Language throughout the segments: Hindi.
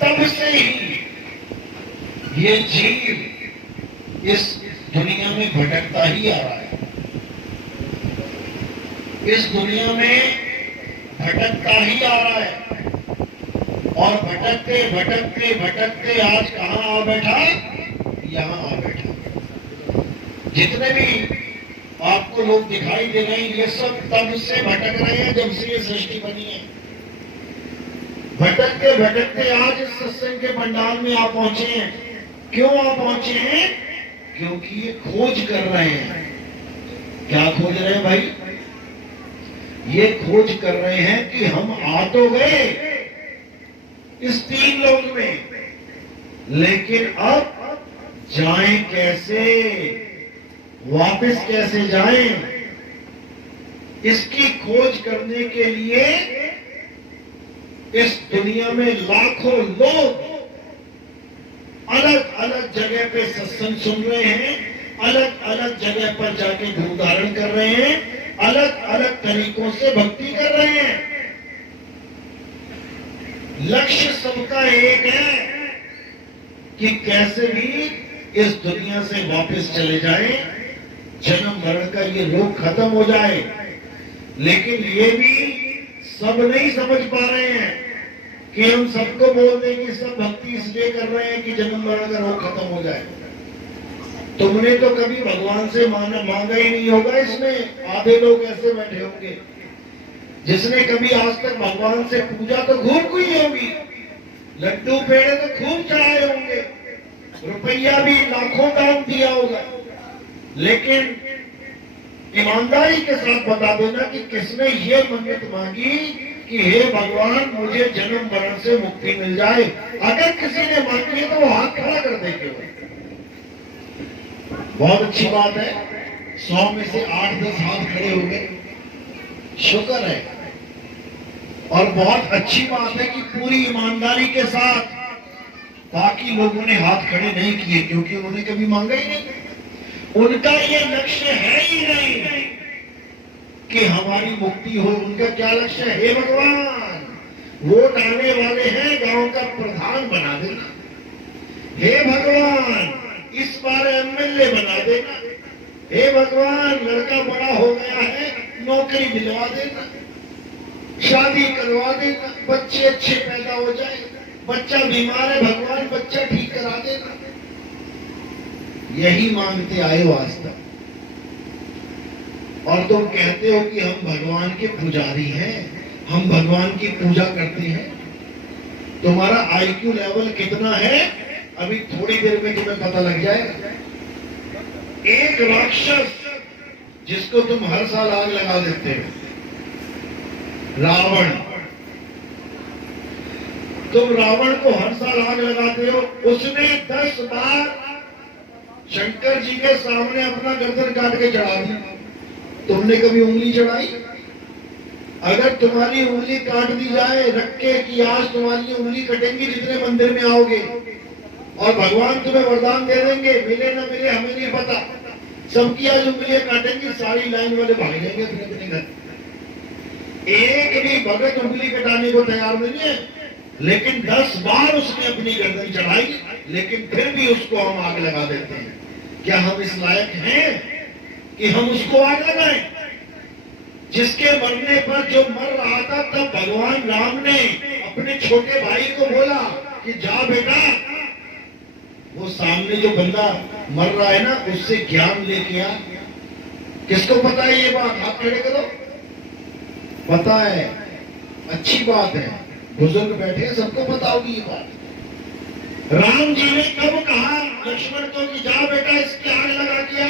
तब से ही ये जीव इस दुनिया में भटकता ही आ रहा है। इस दुनिया में भटकता ही आ रहा है और भटकते भटकते भटकते आज कहां आ बैठा? यहां आ बैठा। जितने भी आपको लोग दिखाई दे रहे हैं, ये सब तब से भटक रहे हैं जब से ये सृष्टि बनी है। भटकते भटकते आज इस सत्संग के पंडाल में आप पहुंचे हैं। क्यों आप पहुंचे हैं? क्योंकि ये खोज कर रहे हैं। क्या खोज रहे हैं भाई? ये खोज कर रहे हैं कि हम आ तो गए इस तीन लोक में, लेकिन अब जाएं कैसे, वापस कैसे जाएं? इसकी खोज करने के लिए इस दुनिया में लाखों लोग अलग अलग जगह पे सत्संग सुन रहे हैं, अलग अलग जगह पर जाके धूम धारण कर रहे हैं, अलग अलग तरीकों से भक्ति कर रहे हैं। लक्ष्य सबका एक है कि कैसे भी इस दुनिया से वापस चले जाएं, जन्म मरण का ये रोग खत्म हो जाए। लेकिन ये भी सब नहीं समझ पा रहे हैं कि हम सबको बोल दें कि सब भक्ति इसलिए कर रहे हैं कि जन्म मरण का रोग खत्म हो जाए। तुमने तो कभी भगवान से मांगा ही नहीं होगा। इसमें आधे लोग ऐसे बैठे होंगे जिसने कभी आज तक भगवान से पूजा तो खूब की होगी, लड्डू पेड़े तो खूब चढ़ाए होंगे, रुपया भी लाखों दाम दिया होगा, लेकिन ईमानदारी के साथ बता देना कि किसने ये मन्नत मांगी कि हे भगवान मुझे जन्म मरण से मुक्ति मिल जाए। अगर किसी ने मांगी है तो वो हाथ खड़ा कर देंगे। बहुत अच्छी बात है, 100 में से 8-10 हाथ खड़े हो गए, शुक्र है। और बहुत अच्छी बात है कि पूरी ईमानदारी के साथ बाकी लोगों ने हाथ खड़े नहीं किए, क्योंकि उन्होंने कभी मांगा ही नहीं। उनका ये लक्ष्य है ही नहीं कि हमारी मुक्ति हो। उनका क्या लक्ष्य है? हे भगवान, वोट आने वाले हैं, गांव का प्रधान बना देना। हे भगवान, इस बार एमएलए बना देना। हे भगवान, लड़का बड़ा हो गया है, नौकरी दिलवा देना, शादी करवा देना, बच्चे अच्छे पैदा हो जाए। बच्चा बीमार है, भगवान बच्चा ठीक करा देना। यही मांगते आए हो आज तक। और तुम कहते हो कि हम भगवान के पुजारी हैं, हम भगवान की पूजा करते हैं। तुम्हारा आईक्यू लेवल कितना है अभी थोड़ी देर में तुम्हें पता लग जाएगा। एक राक्षस जिसको तुम हर साल आग लगा देते हो, रावण, तुम रावण को हर साल आग लगाते हो। उसने 10 बार शंकर जी के सामने अपना गर्दन काट के चढ़ा दी। तुमने कभी उंगली चढ़ाई? अगर तुम्हारी उंगली काट दी जाए, रख के कि आज तुम्हारी उंगली कटेंगी जितने मंदिर में आओगे, और भगवान तुम्हें वरदान दे देंगे, मिले ना मिले हमें नहीं पता, सबकी आज उंगलियां काटेंगी, सारी लाइन वाले भाग जाएंगे अपने अपने घर। एक भी भगत उंगली कटाने को तैयार नहीं है, लेकिन 10 बार उसने अपनी गर्दन चढ़ाई, लेकिन फिर भी उसको हम आग लगा देते हैं। क्या हम इस लायक हैं कि हम उसको आग लगाएं? जिसके मरने पर जो मर रहा था, तब भगवान राम ने अपने छोटे भाई को बोला कि जा बेटा, वो सामने जो बंदा मर रहा है ना, उससे ज्ञान लेके आ। किसको पता है ये बात? हाथ खड़े करो। पता है, अच्छी बात है, बुजुर्ग बैठे हैं, सबको पता होगी ये बात। राम जी ने कब कहा लक्ष्मण को कि जा बेटा इसकी आग लगा दिया?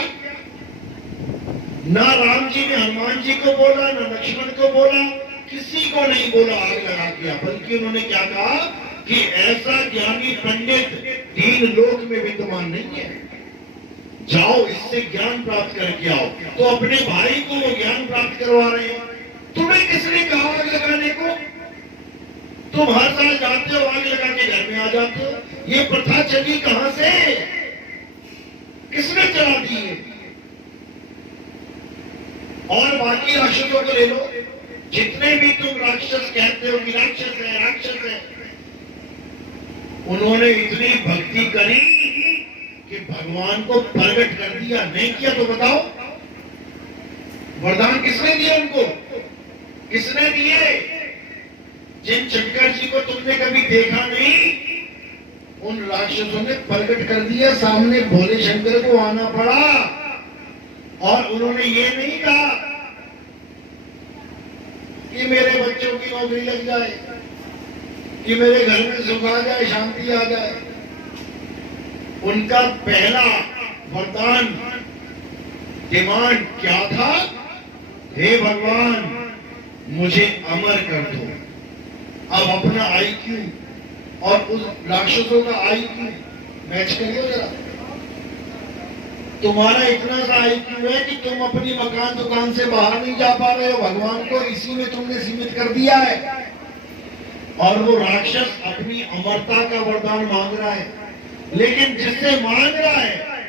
ना राम जी ने हनुमान जी को बोला, ना लक्ष्मण को बोला, किसी को नहीं बोला आग लगा दिया। बल्कि उन्होंने क्या कहा कि ऐसा ज्ञानी पंडित तीन लोक में विद्यमान नहीं है, जाओ इससे ज्ञान प्राप्त करके आओ। तो अपने भाई को वो ज्ञान प्राप्त करवा रहे हैं। तुम्हें किसने कहा आग लगाने को? तुम हर साल जाते हो, आग लगा के घर में आ जाते हो। ये प्रथा चली कहां से? किसने चला दी है? और बाकी राक्षसों को ले लो, जितने भी तुम राक्षस कहते हो कि राक्षस है, उन्होंने इतनी भक्ति करी कि भगवान को प्रकट कर दिया। नहीं किया तो बताओ, वरदान किसने दिया उनको? किसने दिए? जिन शंकर जी को तुमने कभी देखा नहीं, उन राक्षसों ने प्रकट कर दिया सामने। भोले शंकर को आना पड़ा और उन्होंने ये नहीं कहा कि मेरे बच्चों की नौकरी लग जाए, कि मेरे घर में सुख आ जाए, शांति आ जाए। उनका पहला वरदान, डिमांड क्या था? हे भगवान, मुझे अमर कर दो। अब अपना आईक्यू और उस राक्षसों का आईक्यू मैच करिए जरा। तुम्हारा इतना सा आईक्यू है कि तुम अपनी मकान दुकान से बाहर नहीं जा पा रहे हो, भगवान को इसी में तुमने सीमित कर दिया है। और वो राक्षस अपनी अमरता का वरदान मांग रहा है, लेकिन जिससे मांग रहा है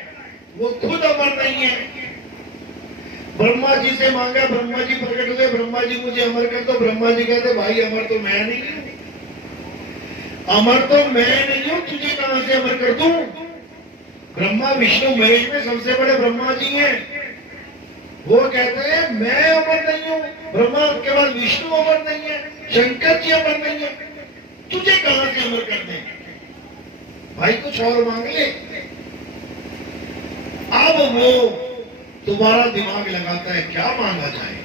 वो खुद अमर नहीं है। ब्रह्मा जी से मांगा, ब्रह्मा जी प्रकट हुए, ब्रह्मा जी मुझे अमर कर दो। ब्रह्मा जी कहते भाई अमर तो मैं नहीं हूं, अमर तो मैं नहीं हूं, तुझे कहां से अमर कर दूं? ब्रह्मा विष्णु महेश में सबसे बड़े ब्रह्मा जी हैं, वो कहते हैं मैं अमर नहीं हूं। ब्रह्मा के बाद विष्णु अमर नहीं है, शंकर जी अमर नहीं है, तुझे कहां से अमर कर दें? भाई कुछ और मांग ले। अब वो दोबारा दिमाग लगाता है क्या मांगा जाए।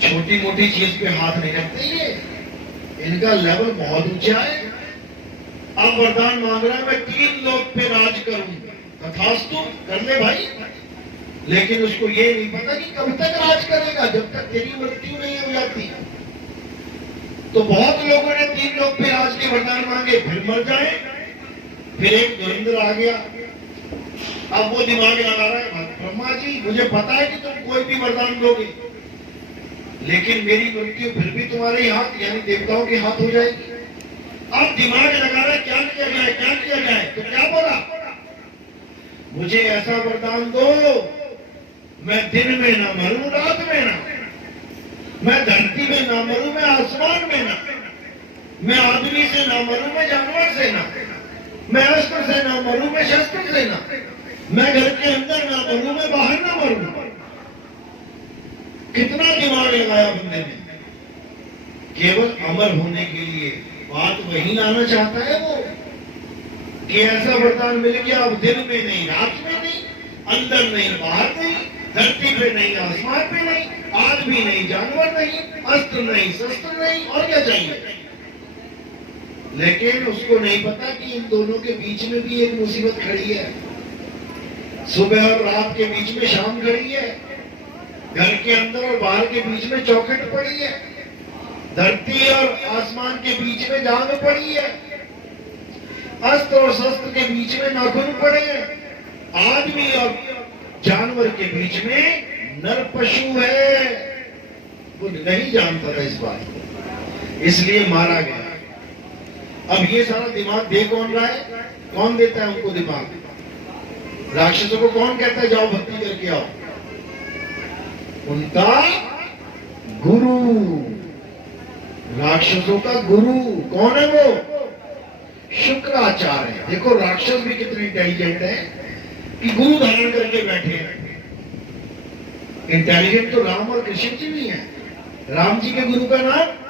छोटी मोटी चीज पे हाथ नहीं रखते ये, इनका लेवल बहुत ऊंचा है। अब वरदान मांग रहा है मैं 3 लोक पे राज करूं। तथास्तु, कर ले भाई। लेकिन उसको ये नहीं पता कि कब तक राज करेगा, जब तक तेरी मृत्यु नहीं हो जाती। तो बहुत लोगों ने 3 लोक पे राज के वरदान मांगे, फिर मर जाए। फिर एक धुरंधर आ गया, अब वो दिमाग लगा रहा है ब्रह्मा जी मुझे पता है कि तुम कोई भी वरदान दोगे, लेकिन मेरी मृत्यु फिर भी तुम्हारे हाथ यानी देवताओं के हाथ हो जाएगी। अब दिमाग लगा रहा है क्या किया जाए, क्या किया जाए। तो क्या बोला, मुझे ऐसा वरदान दो मैं दिन में ना मरूं, रात में ना, मैं धरती में ना मरूं, मैं आसमान में ना, मैं आदमी से ना मरूं, मैं जानवर से ना, मैं अस्त्र से ना मरूं, मैं शस्त्र से ना, मैं घर के अंदर ना मरूं, मैं बाहर ना मरूं। कितना दिमाग लगाया बंदे ने केवल अमर होने के लिए। बात वही लाना चाहता है वो कि ऐसा वरदान मिल गया, अब दिन में नहीं, रात में नहीं, अंदर नहीं, बाहर नहीं, धरती पे नहीं, आसमान पे नहीं, आदमी नहीं, जानवर नहीं, अस्त्र नहीं, शस्त्र नहीं, और क्या चाहिए। लेकिन उसको नहीं पता कि इन दोनों के बीच में भी एक मुसीबत खड़ी है। सुबह और रात के बीच में शाम खड़ी है, घर के अंदर और बाहर के बीच में चौखट पड़ी है, धरती और आसमान के बीच में जांग पड़ी है, अस्त्र और शस्त्र के बीच में नाखून पड़े हैं, आदमी और जानवर के बीच में नर पशु है। वो नहीं जानता था इस बात को, इसलिए मारा गया। अब ये सारा दिमाग दे कौन रहा है? कौन देता है उनको दिमाग? राक्षसों को कौन कहता है जाओ भक्ति करके आओ? उनका गुरु, राक्षसों का गुरु कौन है? वो शुक्राचार्य। देखो राक्षस भी कितने इंटेलिजेंट है कि गुरु धारण करके बैठे हैं। इंटेलिजेंट तो राम और कृष्ण जी भी हैं। राम जी के गुरु का नाम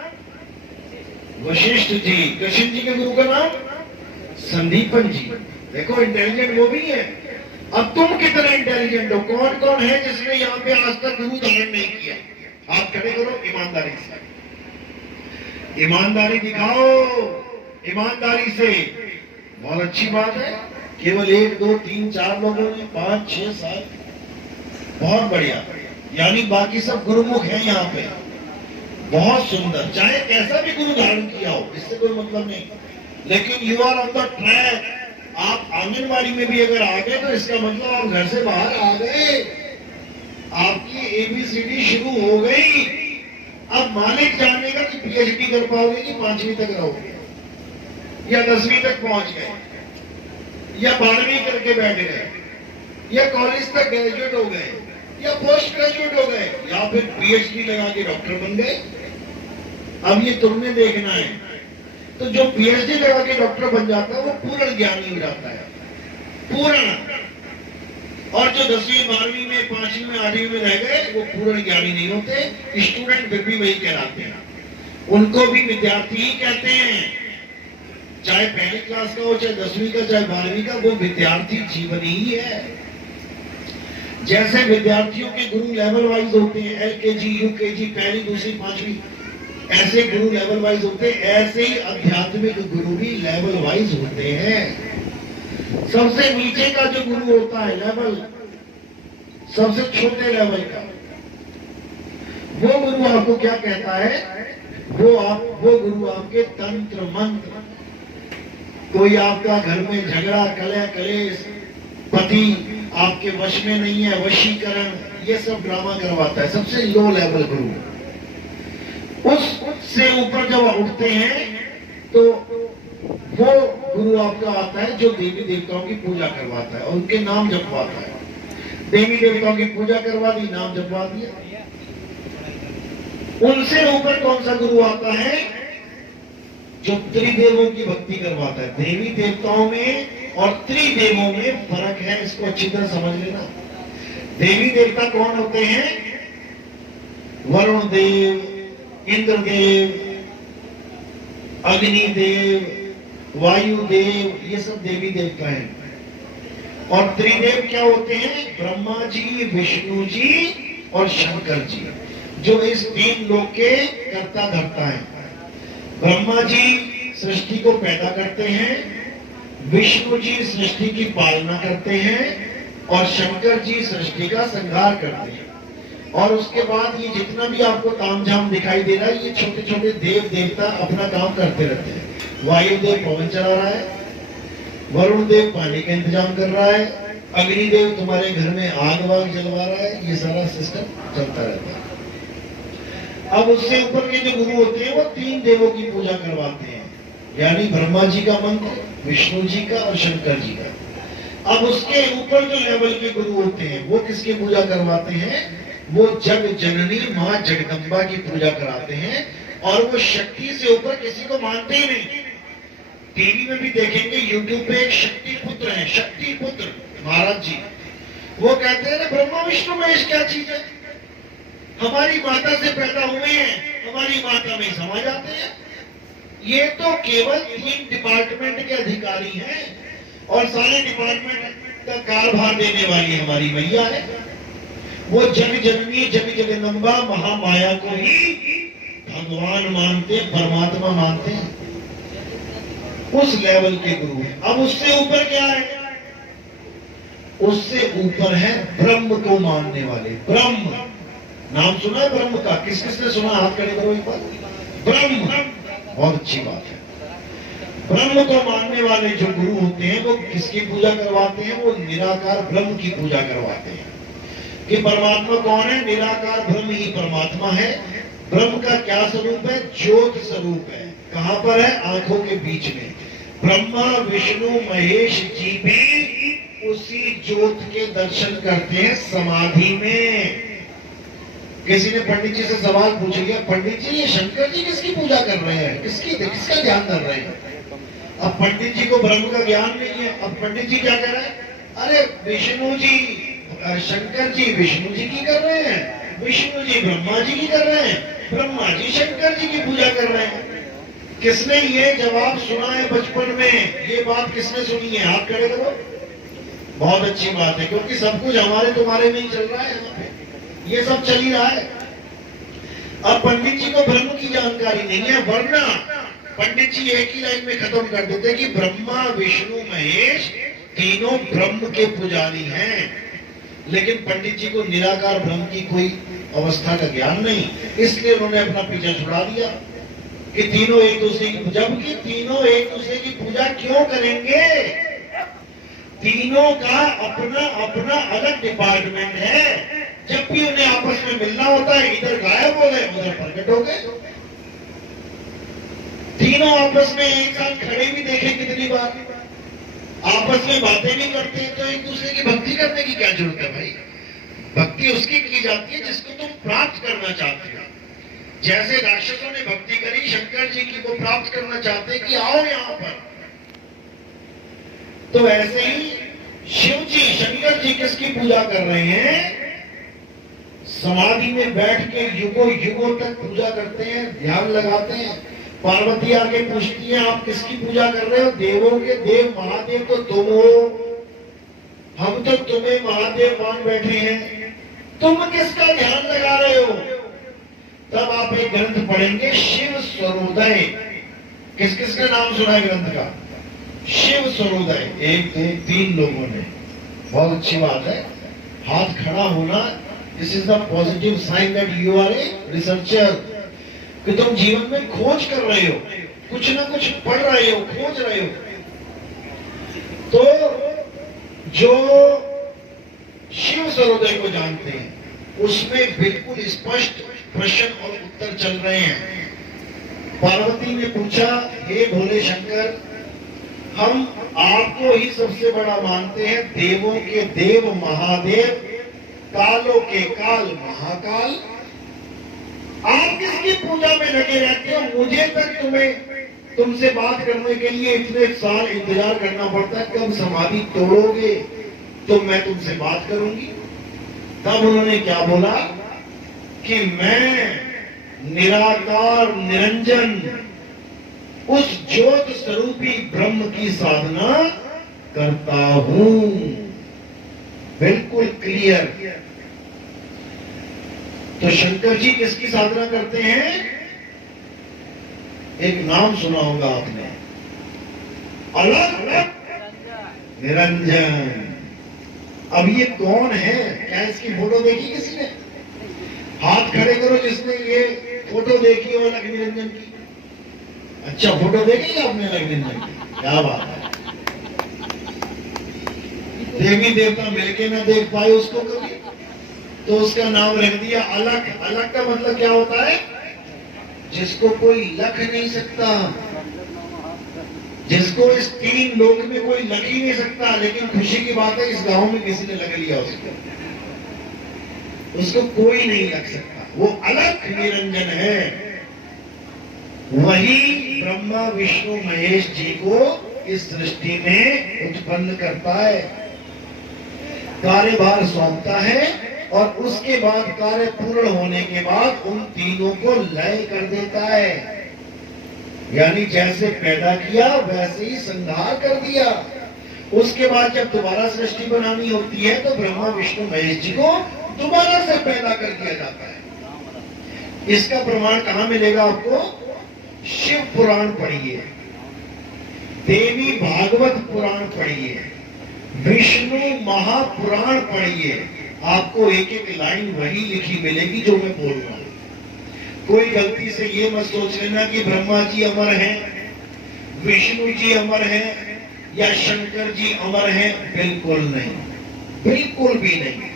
वशिष्ठ जी, कृष्ण जी के गुरु का नाम संदीपन जी। देखो इंटेलिजेंट वो भी है। अब तुम कितने इंटेलिजेंट हो? कौन कौन है जिसने यहाँ पे आज तक गुरु धारण नहीं किया? हाथ खड़े करो ईमानदारी से, ईमानदारी दिखाओ, ईमानदारी से। बहुत अच्छी बात है, केवल 1 2 3 4 लोगों ने, 5 6 7, बहुत बढ़िया। यानी बाकी सब गुरुमुख हैं यहाँ पे। बहुत सुंदर, चाहे कैसा भी गुरु धारण किया हो, इससे कोई मतलब नहीं, लेकिन you are on the track. आप आंगनबाड़ी में भी अगर आ गए तो इसका मतलब आप घर से बाहर आ गए, आपकी ABCD शुरू हो गई। अब मालिक जानेगा कि PhD कर पाओगे कि 5वीं तक रहोगे, या 10वीं तक पहुंच गए, या 12वीं करके बैठ गए, या कॉलेज तक ग्रेजुएट हो गए, या पोस्ट ग्रेजुएट हो गए, या फिर PhD लगा के डॉक्टर बन गए। अब ये तुमने देखना है तो जो पीएचडी लगा के डॉक्टर बन जाता है वो पूर्ण ज्ञानी हो जाता है, पूर्ण। और जो 10वीं 12वीं में 5वीं में 8वीं में रह गए वो पूर्ण ज्ञानी नहीं होते, स्टूडेंट फिर भी वही कहलाते हैं, उनको भी विद्यार्थी ही कहते हैं। चाहे पहली क्लास का हो, चाहे 10वीं का, चाहे 12वीं का, वो विद्यार्थी जीवन ही है। जैसे विद्यार्थियों के गुरु लेवल वाइज होते हैं, एलकेजी, यूकेजी, पहली, दूसरी, 5वीं, ऐसे गुरु लेवल वाइज होते हैं, ऐसे ही आध्यात्मिक गुरु भी लेवल वाइज होते हैं। सबसे नीचे का जो गुरु होता है लेवल, सबसे छोटे लेवल का, वो गुरु आपको क्या कहता है? वो गुरु आपके तंत्र मंत्र, कोई आपका घर में झगड़ा, कलह कलेश, पति आपके वश में नहीं है, वशीकरण, ये सब ड्रामा करवाता है, सबसे लो लेवल गुरु। उससे ऊपर जब उठते हैं तो वो गुरु आपका आता है जो देवी देवताओं की पूजा करवाता है और उनके नाम जपवाता है। देवी देवताओं की पूजा करवा दी, नाम जपवा दिया। उनसे ऊपर कौन सा गुरु आता है? जो त्रिदेवों की भक्ति करवाता है। देवी देवताओं में और त्रिदेवों में फर्क है, इसको अच्छी तरह समझ लेना। देवी देवता कौन होते हैं? वरुण देव, इंद्रदेव, अग्निदेव, वायुदेव, ये सब देवी देवता हैं। और त्रिदेव क्या होते हैं? ब्रह्मा जी, विष्णु जी और शंकर जी, जो इस 3 लोक के कर्ता धर्ता है। ब्रह्मा जी सृष्टि को पैदा करते हैं, विष्णु जी सृष्टि की पालना करते हैं और शंकर जी सृष्टि का संहार करते हैं। और उसके बाद ये जितना भी आपको तामझाम दिखाई दे रहा है, ये छोटे छोटे देव देवता अपना काम करते रहते हैं। वायुदेव पवन चला रहा है, वरुण देव पानी का इंतजाम कर रहा है, अग्निदेव तुम्हारे घर में आग वाग जलवा रहा है, ये सारा सिस्टम चलता रहता है। अब उससे ऊपर के जो गुरु होते हैं वो 3 देवों की पूजा करवाते हैं, यानी ब्रह्मा जी का मंत्र, विष्णु जी का और शंकर जी का। अब उसके ऊपर जो लेवल के गुरु होते हैं वो किसकी पूजा करवाते हैं? वो जग जननी मां जगदम्बा की पूजा कराते हैं। और वो शक्ति से ऊपर किसी को मानते ही नहीं। टीवी में भी देखेंगे, यूट्यूब पे एक शक्ति पुत्र है, शक्ति पुत्र महाराज जी, वो कहते हैं ब्रह्मा विष्णु महेश क्या चीज है, हमारी माता से पैदा हुए हैं, हमारी माता में समा जाते हैं। ये तो केवल 3 डिपार्टमेंट के अधिकारी हैं और सारे डिपार्टमेंट का कारभार देने वाली हमारी मैया है। वो जग जननी जग जगदम्बा महामाया को ही भगवान मानते, परमात्मा मानते हैं, उस लेवल के गुरु हैं। अब उससे ऊपर क्या है? उससे ऊपर है ब्रह्म को मानने वाले। ब्रह्म नाम सुना है ब्रह्म का? किस किसने सुना? हाथ खड़े करो एक बार। ब्रह्म, बहुत अच्छी बात है। ब्रह्म को मानने वाले जो गुरु होते हैं वो किसकी पूजा करवाते हैं? वो निराकार ब्रह्म की पूजा करवाते हैं कि परमात्मा कौन है? निराकार ब्रह्म ही परमात्मा है। ब्रह्म का क्या स्वरूप है? ज्योत स्वरूप है। कहां पर है? आंखों के बीच में। ब्रह्मा विष्णु महेश जी भी उसी ज्योत के दर्शन करते हैं समाधि में। किसी ने पंडित जी से सवाल पूछ लिया, पंडित जी ये शंकर जी किसकी पूजा कर रहे हैं, किसका ध्यान कर रहे हैं? अब पंडित जी को ब्रह्म का ज्ञान नहीं है। अब पंडित जी क्या कह रहे हैं? अरे विष्णु जी, शंकर जी विष्णु जी की कर रहे हैं, विष्णु जी ब्रह्मा जी की कर रहे हैं, ब्रह्मा जी शंकर जी की पूजा कर रहे हैं। किसने ये जवाब सुना है बचपन में? ये बात किसने सुनी है? हाथ खड़े करो। बहुत अच्छी बात है, क्योंकि सब कुछ हमारे तुम्हारे में ही चल रहा है, यहाँ पे ये सब चल ही रहा है। अब पंडित जी को ब्रह्म की जानकारी नहीं है, वरना पंडित जी एक ही लाइन में खत्म कर देते कि ब्रह्मा विष्णु महेश तीनों ब्रह्म के पुजारी हैं। लेकिन पंडित जी को निराकार ब्रह्म की कोई अवस्था का ज्ञान नहीं, इसलिए उन्होंने अपना पीछा छुड़ा दिया कि तीनों एक दूसरे की, जबकि तीनों एक दूसरे की पूजा क्यों करेंगे? तीनों का अपना अपना अलग डिपार्टमेंट है। जब भी उन्हें आपस में मिलना होता है, इधर गायब हो गए, उधर प्रकट हो गए। तीनों आपस में एक साथ खड़े भी देखे कितनी बार, आपस में बातें भी करते हैं। तो एक दूसरे की भक्ति करने की क्या जरूरत है भाई? भक्ति उसकी की जाती है जिसको तुम प्राप्त करना चाहते हो। जैसे राक्षसों ने भक्ति करी शंकर जी की, वो प्राप्त करना चाहते कि आओ यहां पर, तो ऐसे ही शिव जी, शंकर जी किसकी पूजा कर रहे हैं? समाधि में बैठ के युगों युगों तक पूजा करते हैं, ध्यान लगाते हैं। पार्वती आके पूछती है आप किसकी पूजा कर रहे हो? देवों के देव महादेव तो तुम हो, हम तो तुम्हें महादेव मान बैठे हैं, तुम किसका ध्यान लगा रहे हो? तब आप एक ग्रंथ पढ़ेंगे शिव स्वरोदय। किस किसने नाम सुना है ग्रंथ का? शिव स्वरोदय। 1 2 3 लोगों ने। बहुत अच्छी बात है। हाथ खड़ा होना, this is the positive sign that you are a researcher, कि तुम जीवन में खोज कर रहे हो, कुछ ना कुछ पढ़ रहे हो, खोज रहे हो। तो जो शिव स्वरोदय को जानते हैं उसमें बिल्कुल स्पष्ट प्रश्न और उत्तर चल रहे हैं। पार्वती ने पूछा, हे भोले शंकर, हम आपको ही सबसे बड़ा मानते हैं, देवों के देव महादेव, कालों के काल महाकाल, आप किसकी पूजा में लगे रहते हो? मुझे तक तुमसे बात करने के लिए इतने साल इंतजार करना पड़ता है, कब समाधि तोड़ोगे तो मैं तुमसे बात करूंगी। तब उन्होंने क्या बोला कि मैं निराकार निरंजन उस ज्योत स्वरूपी ब्रह्म की साधना करता हूं। बिल्कुल क्लियर। तो शंकर जी किसकी साधना करते हैं? एक नाम सुना होगा आपने, अलग अलग निरंजन। अब ये कौन है? क्या इसकी फोटो देखी किसी ने? हाथ खड़े करो जिसने ये फोटो देखी हो अलग निरंजन की। अच्छा, फोटो देखी आपने अलग निरंजन की? क्या बात है। देवी देवता मिलके ना देख पाए उसको कभी, तो उसका नाम रख दिया अलग। अलग का मतलब क्या होता है? जिसको कोई लख नहीं सकता, जिसको इस 3 लोक में कोई लग ही नहीं सकता। लेकिन खुशी की बात है इस गांव में किसी ने लग लिया उसको कोई नहीं लग सकता। वो अलग निरंजन है। वही ब्रह्मा विष्णु महेश जी को इस सृष्टि में उत्पन्न करता है, कार्यभार सौंपता है, और उसके बाद कार्य पूर्ण होने के बाद उन तीनों को लय कर देता है। यानी जैसे पैदा किया वैसे ही संहार कर दिया। उसके बाद जब दोबारा सृष्टि बनानी होती है तो ब्रह्मा विष्णु महेश जी को दोबारा से पैदा कर दिया जाता है। इसका प्रमाण कहां मिलेगा आपको? शिव पुराण पढ़िए, देवी भागवत पुराण पढ़िए, विष्णु महापुराण पढ़िए। आपको एक एक लाइन वही लिखी मिलेगी जो मैं बोल रहा हूं। कोई गलती से ये मत सोच लेना कि ब्रह्मा जी अमर हैं, विष्णु जी अमर हैं या शंकर जी अमर हैं। बिल्कुल नहीं, बिल्कुल भी नहीं।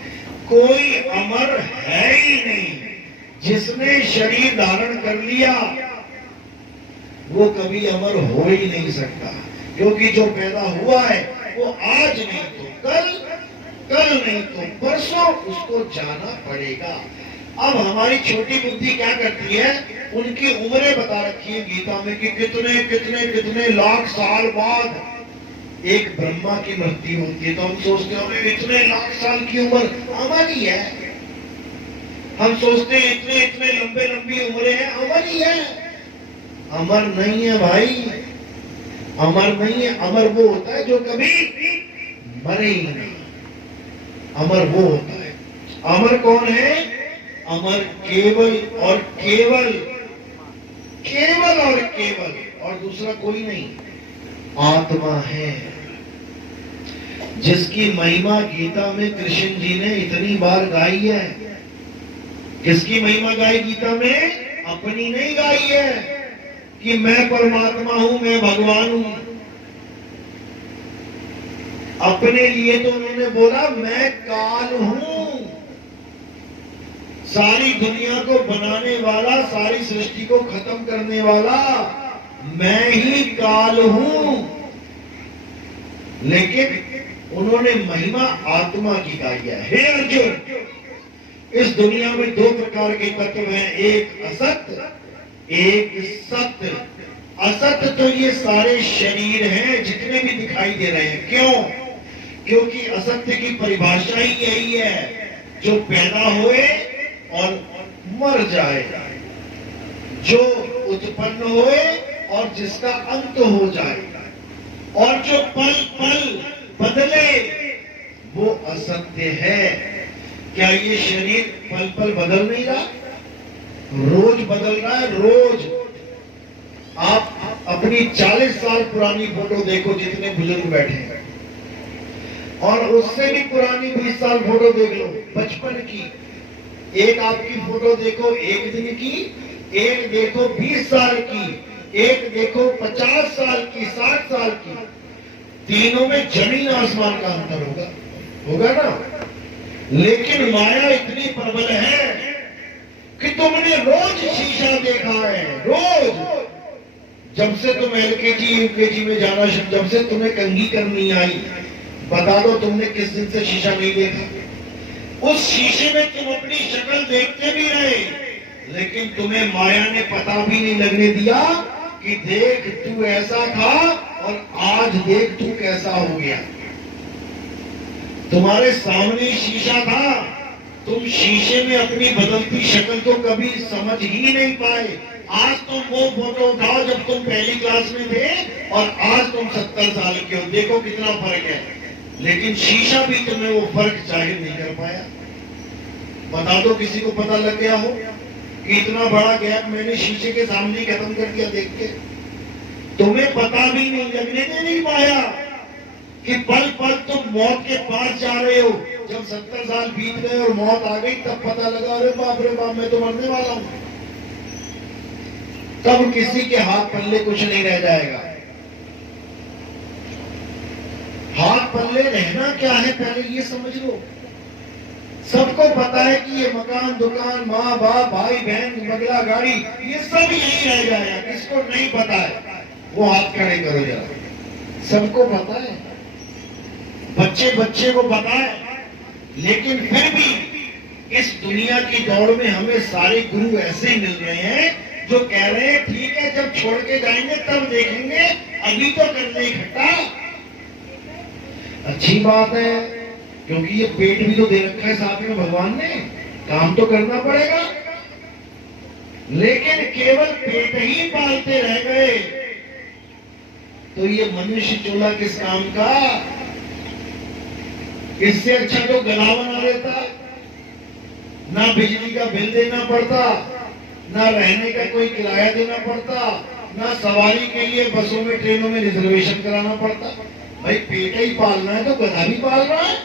कोई अमर है ही नहीं। जिसने शरीर धारण कर लिया वो कभी अमर हो ही नहीं सकता, क्योंकि जो पैदा हुआ है वो आज नहीं तो कल, कल नहीं तो परसों उसको जाना पड़ेगा। अब हमारी छोटी बुद्धि क्या करती है? उनकी उम्रें बता रखी है गीता में कि कितने कितने कितने लाख साल बाद एक ब्रह्मा की मृत्यु होती है। तो हम सोचते हैं इतने लाख साल की उम्र अमर ही है। हम सोचते हैं इतने इतने लंबे लंबी उम्रें हैं, अमर ही है। अमर नहीं है भाई, अमर नहीं है। अमर वो होता है जो कभी मरे ही नहीं। अमर वो होता है। अमर कौन है? अमर केवल और केवल, केवल और केवल, और दूसरा कोई नहीं, आत्मा है। जिसकी महिमा गीता में कृष्ण जी ने इतनी बार गाई है। किसकी महिमा गाई गीता में? अपनी नहीं गाई है कि मैं परमात्मा हूं, मैं भगवान हूं। अपने लिए तो उन्होंने बोला मैं काल हूं। सारी दुनिया को बनाने वाला, सारी सृष्टि को खत्म करने वाला मैं ही काल हूं। लेकिन उन्होंने महिमा आत्मा की गाई है। हे अर्जुन, इस दुनिया में दो प्रकार के तत्व हैं, एक असत, एक सत्य। असत तो ये सारे शरीर हैं जितने भी दिखाई दे रहे हैं। क्यों? क्योंकि असत्य की परिभाषा ही यही है, जो पैदा होए और मर जाए, जो उत्पन्न होए और जिसका अंत हो जाए, और जो पल पल बदले वो असत्य है। क्या ये शरीर पल पल बदल नहीं रहा? रोज बदल रहा है, रोज। आप अपनी 40 साल पुरानी फोटो देखो, जितने बुजुर्ग बैठे हैं, और उससे भी पुरानी 20 साल फोटो देख लो बचपन की। एक आपकी फोटो देखो 1 दिन की, एक देखो 20 साल की, एक देखो 50 साल की, 60 साल की। तीनों में जमीन आसमान का अंतर होगा, होगा ना? लेकिन माया इतनी प्रबल है कि तुमने रोज शीशा देखा है, रोज। जब से तुम LKG UKG में जाना, जब से तुम्हें कंघी करनी आई, बता दो तुमने किस दिन से शीशा नहीं देखा? उस शीशे में तुम अपनी शक्ल देखते भी रहे, लेकिन तुम्हें माया ने पता भी नहीं लगने दिया कि देख तू ऐसा था और आज देख तू कैसा हो गया। तुम्हारे सामने शीशा था, तुम शीशे में अपनी बदलती शक्ल को कभी समझ ही नहीं पाए। आज तुम वो फोटो उठाओ जब तुम पहली क्लास में थे और आज तुम 70 साल के हो, देखो कितना फर्क है। लेकिन शीशा भी तुम्हें वो फर्क जाहिर नहीं कर पाया। बता दो किसी को पता लग गया हो कि इतना बड़ा गैप मैंने शीशे के सामने खत्म कर दिया देख के? तुम्हें पता भी नहीं लगने दे नहीं पाया कि पल पल तुम मौत के पास जा रहे हो। जब 70 साल बीत गए और मौत आ गई, तब पता लगा अरे बाप रे बाप, मैं तो मरने वाला हूं। तब किसी के हाथ पल्ले कुछ नहीं रह जाएगा। हाथ पल्ले रहना क्या है पहले ये समझ लो। सबको पता है कि ये मकान, दुकान, माँ बाप, भाई बहन, बंगला, गाड़ी, ये सब यही रह जाएगा। किसको नहीं पता है वो हाथ खड़े करो जरा। सबको पता है, बच्चे बच्चे को पता है। लेकिन फिर भी इस दुनिया की दौड़ में हमें सारे गुरु ऐसे मिल रहे हैं जो कह रहे हैं ठीक है जब छोड़ के जाएंगे तब देखेंगे, अभी तो कर ले इकट्ठा। अच्छी बात है, क्योंकि ये पेट भी तो दे रखा है साथ में भगवान ने, काम तो करना पड़ेगा। लेकिन केवल पेट ही पालते रह गए तो ये मनुष्य चूल्हा किस काम का? इससे अच्छा तो गला बना लेता, ना बिजली का बिल देना पड़ता, ना रहने का कोई किराया देना पड़ता, ना सवारी के लिए बसों में ट्रेनों में रिजर्वेशन कराना पड़ता। भाई पेट ही पालना है तो गधा भी पाल रहा है,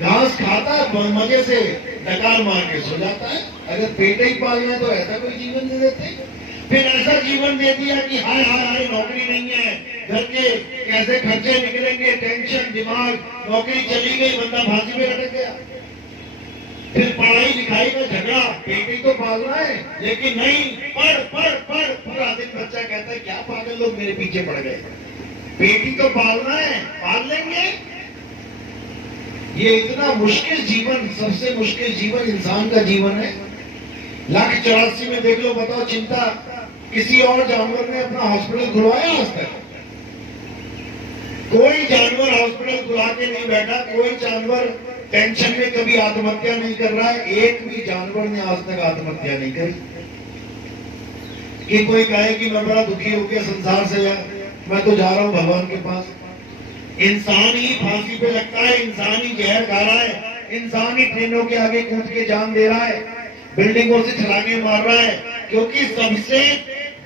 घास खाता है मजे से, डकार मार के सो जाता है। अगर पेट ही पालना है तो ऐसा कोई जीवन दे देते। फिर ऐसा जीवन दे दिया कि हाय हाय हाय नौकरी नहीं है, घर के कैसे खर्चे निकलेंगे, टेंशन, दिमाग, नौकरी चली गई, बंदा फांसी में लटक गया। फिर पढ़ाई लिखाई का झगड़ा, पेट ही तो पालना है। लेकिन नहीं, पढ़ पूरा दिन बच्चा कहता है क्या पागल लोग मेरे पीछे पड़ गए। पेट ही तो पालना है, पाल लेंगे। ये इतना मुश्किल जीवन, सबसे मुश्किल जीवन इंसान का जीवन है। 1,84,000 में देख लो, बताओ चिंता किसी और जानवर ने अपना हॉस्पिटल खुलवाया आज तक? कोई जानवर हॉस्पिटल खुला के नहीं बैठा, कोई जानवर टेंशन में कभी आत्महत्या नहीं कर रहा है। एक भी जानवर ने आज तक आत्महत्या नहीं करी कि कोई कहे कि मैं बड़ा दुखी हो गया संसार से, यार मैं तो जा रहा हूं भगवान के पास। इंसान ही फांसी पे लगता है, इंसान ही जहर खा रहा है, इंसान ही ट्रेनों के आगे कूद के जान दे रहा है, बिल्डिंगों से छलांगे मार रहा है, क्योंकि सबसे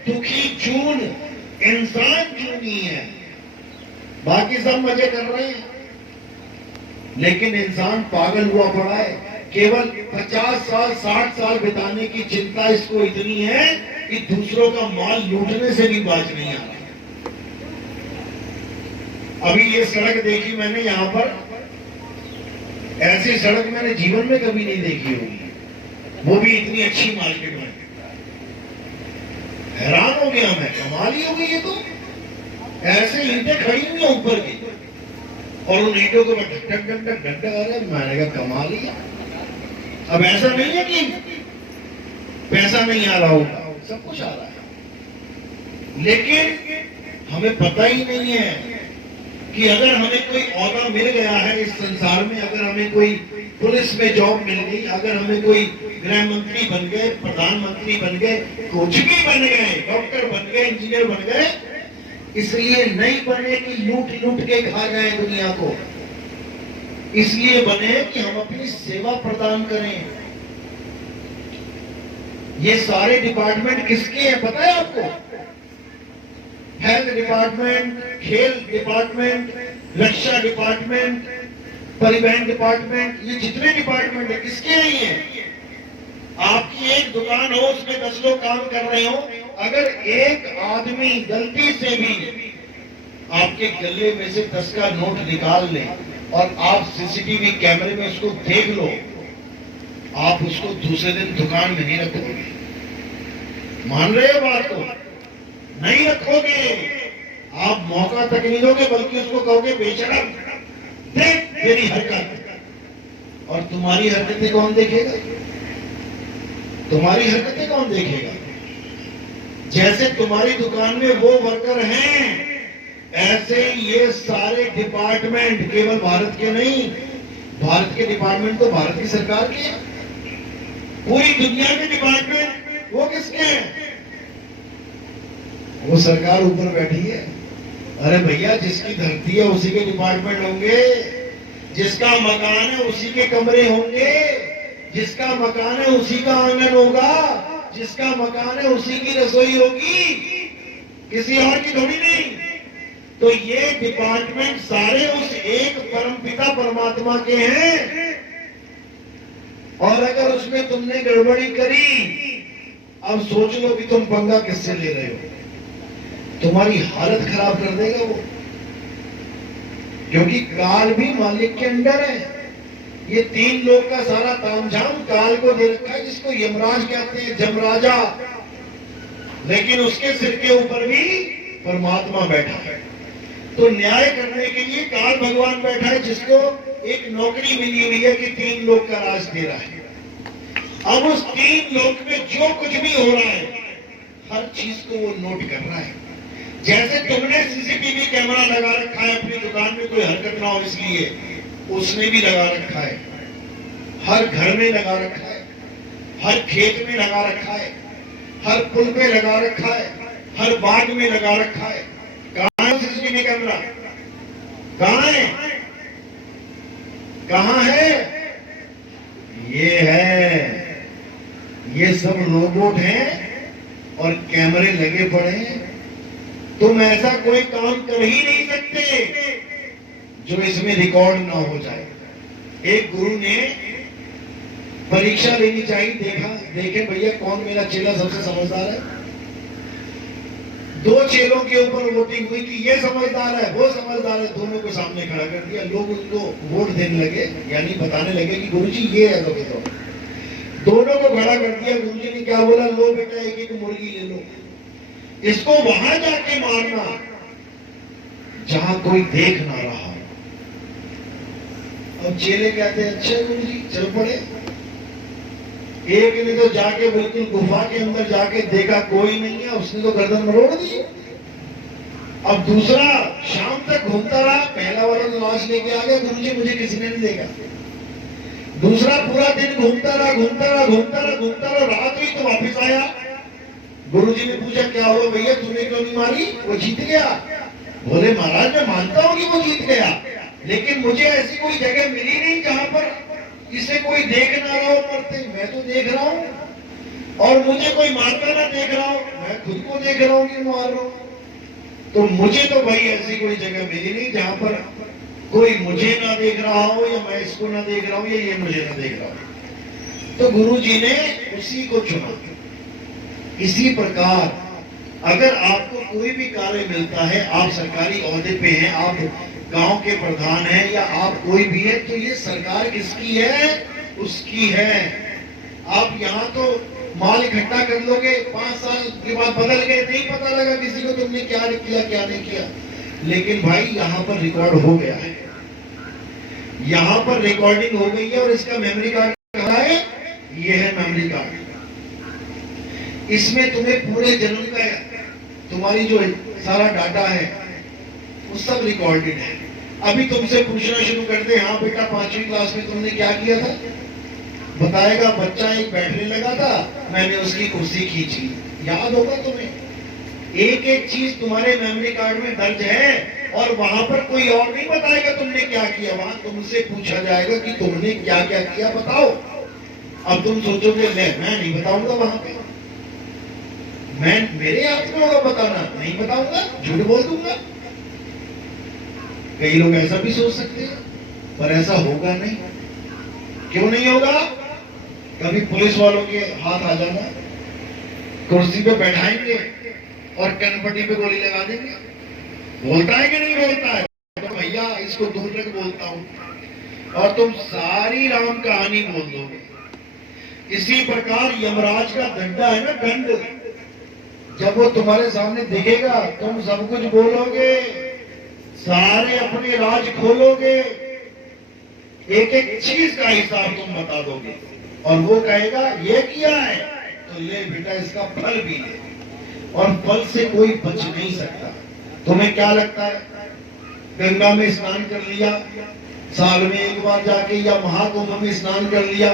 दुखी जून इंसान जून ही है। बाकी सब मजे कर रहे हैं, लेकिन इंसान पागल हुआ पड़ा है। केवल 50 साल 60 साल बिताने की चिंता इसको इतनी है कि दूसरों का माल लूटने से भी बाज नहीं आ रहा। अभी ये सड़क देखी मैंने, यहाँ पर ऐसी सड़क मैंने जीवन में कभी नहीं देखी होगी, वो भी इतनी अच्छी मार्केट में। हैरान हो गया मैं, कमाल ही हो गई ये तो। ऐसे ईंटें खड़ी हुई है ऊपर की और उन ईंटों को मैं ढक ढक ढक ढक ढक आ रहा है। मैंने कहा कमाल ही है। अब ऐसा नहीं है कि पैसा नहीं आ रहा होगा, सब कुछ आ रहा है, लेकिन हमें पता ही नहीं है कि अगर हमें कोई औहदा मिल गया है इस संसार में, अगर हमें कोई पुलिस में जॉब मिल गई, अगर हमें कोई गृह मंत्री बन गए, प्रधानमंत्री बन गए, कुछ भी बन गए, डॉक्टर बन गए, इंजीनियर बन गए, इसलिए नहीं बने कि लूट लूट के खा जाए दुनिया को, इसलिए बने कि हम अपनी सेवा प्रदान करें। ये सारे डिपार्टमेंट किसके हैं पता है आपको? हेल्थ डिपार्टमेंट, खेल डिपार्टमेंट, रक्षा डिपार्टमेंट, परिवहन डिपार्टमेंट, ये जितने डिपार्टमेंट है किसके हैं ये? आपकी एक दुकान हो, उसमें 10 लोग काम कर रहे हो, अगर एक आदमी गलती से भी आपके गले में से 10 का नोट निकाल ले और आप सीसीटीवी कैमरे में उसको देख लो, आप उसको दूसरे दिन दुकान में नहीं रखोगे। मान रहे हो बात को? नहीं रखोगे, आप मौका तक नहीं दोगे, बल्कि उसको कहोगे बेशरम देख तेरी हरकत। और तुम्हारी हरकतें कौन देखेगा? तुम्हारी हरकतें कौन देखेगा? जैसे तुम्हारी दुकान में वो वर्कर हैं, ऐसे ये सारे डिपार्टमेंट केवल भारत के नहीं, भारत के डिपार्टमेंट तो भारत की सरकार के हैं, पूरी दुनिया के डिपार्टमेंट वो किसके हैं? वो सरकार ऊपर बैठी है। अरे भैया, जिसकी धरती है उसी के डिपार्टमेंट होंगे, जिसका मकान है उसी के कमरे होंगे, जिसका मकान है उसी का आंगन होगा, जिसका मकान है उसी की रसोई होगी, किसी और की थोड़ी नहीं। तो ये डिपार्टमेंट सारे उस एक परमपिता परमात्मा के हैं, और अगर उसमें तुमने गड़बड़ी करी, अब सोच लो कि तुम पंगा किससे ले रहे हो। तुम्हारी हालत खराब कर देगा वो, क्योंकि काल भी मालिक के अंडर है। ये 3 लोग का सारा तामझाम काल को दे रखा है, जिसको यमराज कहते हैं, जमराजा, लेकिन उसके सिर के ऊपर भी परमात्मा बैठा है। तो न्याय करने के लिए काल भगवान बैठा है, जिसको एक नौकरी मिली हुई है कि 3 लोग का राज दे रहा है। अब उस 3 लोग में जो कुछ भी हो रहा है, हर चीज को वो नोट कर रहा है। जैसे तुमने सीसीटीवी कैमरा लगा रखा है अपनी दुकान में कोई हरकत ना हो इसलिए, उसने भी लगा रखा है, हर घर में लगा रखा है, हर खेत में लगा रखा है, हर पुल पे लगा रखा है, हर बाग में लगा रखा है। कहां है सीसीटीवी कैमरा? कहां है? कहां है? ये है, ये सब रोबोट हैं और कैमरे लगे पड़े हैं। तुम ऐसा कोई काम कर ही नहीं सकते जो इसमें रिकॉर्ड ना हो जाए। एक गुरु ने परीक्षा लेनी चाहिए, देखे भैया कौन मेरा चेला सबसे समझदार है। 2 चेलों के ऊपर वोटिंग हुई कि ये समझदार है, वो समझदार है, दोनों को सामने खड़ा कर दिया। लोग उनको वोट देने लगे, यानी बताने लगे कि गुरुजी ये है, तो दोनों को खड़ा कर दिया। गुरुजी ने क्या बोला? लो बेटा, एक मुर्गी ले लो, इसको वहां जाके मारना जहां कोई देख ना रहा। अब चेले कहते हैं अच्छा गुरुजी चल पड़े। एक ने तो जाके बिल्कुल गुफा के अंदर जाके देखा कोई नहीं है, उसने तो गर्दन मरोड़ दी। अब दूसरा शाम तक घूमता रहा, पहला वाला तो लाश लेके आ गया, गुरुजी मुझे किसी ने नहीं देखा। दूसरा पूरा दिन घूमता रहा, रात हुई तो वापिस आया। गुरुजी ने पूछा क्या हुआ भैया, तूने क्यों नहीं मारी? वो जीत गया। बोले महाराज मैं मानता हूं कि वो जीत गया, लेकिन मुझे ऐसी कोई जगह मिली नहीं जहां पर इसे कोई देख ना रहा हो मरते। मैं तो देख रहा हूं, और मुझे कोई मारता ना देख रहा हो, मैं खुद को देख रहा हूं कि मार रहा हूं। तो मुझे तो भाई ऐसी कोई जगह मिली नहीं जहां पर कोई मुझे ना देख रहा हो, या मैं इसको ना देख रहा हूं, या ये मुझे ना देख रहा हो। तो गुरुजी ने उसी को चुना। इसी प्रकार अगर आपको कोई भी कार्य मिलता है, आप सरकारी ओहदे पे हैं, आप गांव के प्रधान हैं, या आप कोई भी है, तो ये सरकार किसकी है? उसकी है। आप यहाँ तो माल इकट्ठा कर लोगे, 5 साल के बाद बदल गए, नहीं पता लगा किसी को तुमने क्या किया क्या नहीं किया। लेकिन भाई यहाँ पर रिकॉर्ड हो गया है, यहाँ पर रिकॉर्डिंग हो गई है, और इसका मेमोरी कार्ड कहाँ है? ये है मेमोरी कार्ड। इसमें तुम्हें पूरे जन्म का तुम्हारी जो सारा डाटा है वो सब रिकॉर्डेड है। अभी तुमसे पूछना शुरू कर दे, हाँ बेटा 5वीं क्लास में तुमने क्या किया था, बताएगा बच्चा एक बैठने लगा था, मैंने उसकी कुर्सी खींची। याद होगा तुम्हें। एक एक चीज तुम्हारे मेमोरी कार्ड में दर्ज है और वहां पर कोई और नहीं बताएगा तुमने क्या किया। वहां तुमसे पूछा जाएगा कि तुमने क्या क्या किया बताओ। अब तुम सोचोगे मैं नहीं बताऊंगा, वहां पे मेरे हाथ में होगा बताना, नहीं बताऊंगा, झूठ बोल दूंगा। कई लोग ऐसा भी सोच सकते हैं, पर ऐसा होगा नहीं। क्यों नहीं होगा? कभी पुलिस वालों के हाथ आ जाना, कुर्सी पे बैठाएंगे और कनपट्टी पे गोली लगा देंगे। बोलता है कि नहीं बोलता है? तो भैया इसको दूर तक बोलता हूं और तुम सारी राम कहानी बोल दोगे। इसी प्रकार यमराज का दंडा है ना, दंड, जब वो तुम्हारे सामने दिखेगा तुम सब कुछ बोलोगे, सारे अपने राज खोलोगे, एक एक चीज का हिसाब तुम बता दोगे और वो कहेगा ये किया है तो ले बेटा इसका फल भी ले, और फल से कोई बच नहीं सकता। तुम्हें क्या लगता है, गंगा में स्नान कर लिया, साल में एक बार जाके, या महाकुंभ में स्नान कर लिया,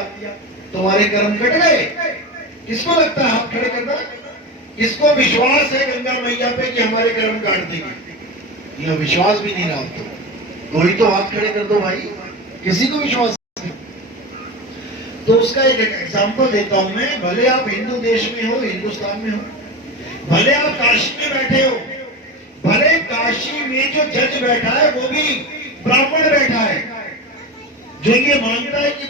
तुम्हारे कर्म कट गए? किसको लगता है हाथ खड़े करना? किसको विश्वास है गंगा मैया पे कि हमारे कर्म काट देंगे? यह विश्वास भी नहीं रहा तो कोई तो हाथ खड़े कर दो भाई, किसी को विश्वास नहीं। तो उसका एक एग्जांपल देता हूं मैं। भले आप हिंदू देश में हो, हिंदुस्तान में हो, भले आप काशी में बैठे हो, भले काशी में जो जज बैठा है वो भी ब्राह्मण बैठा है, जो ये मानता है कि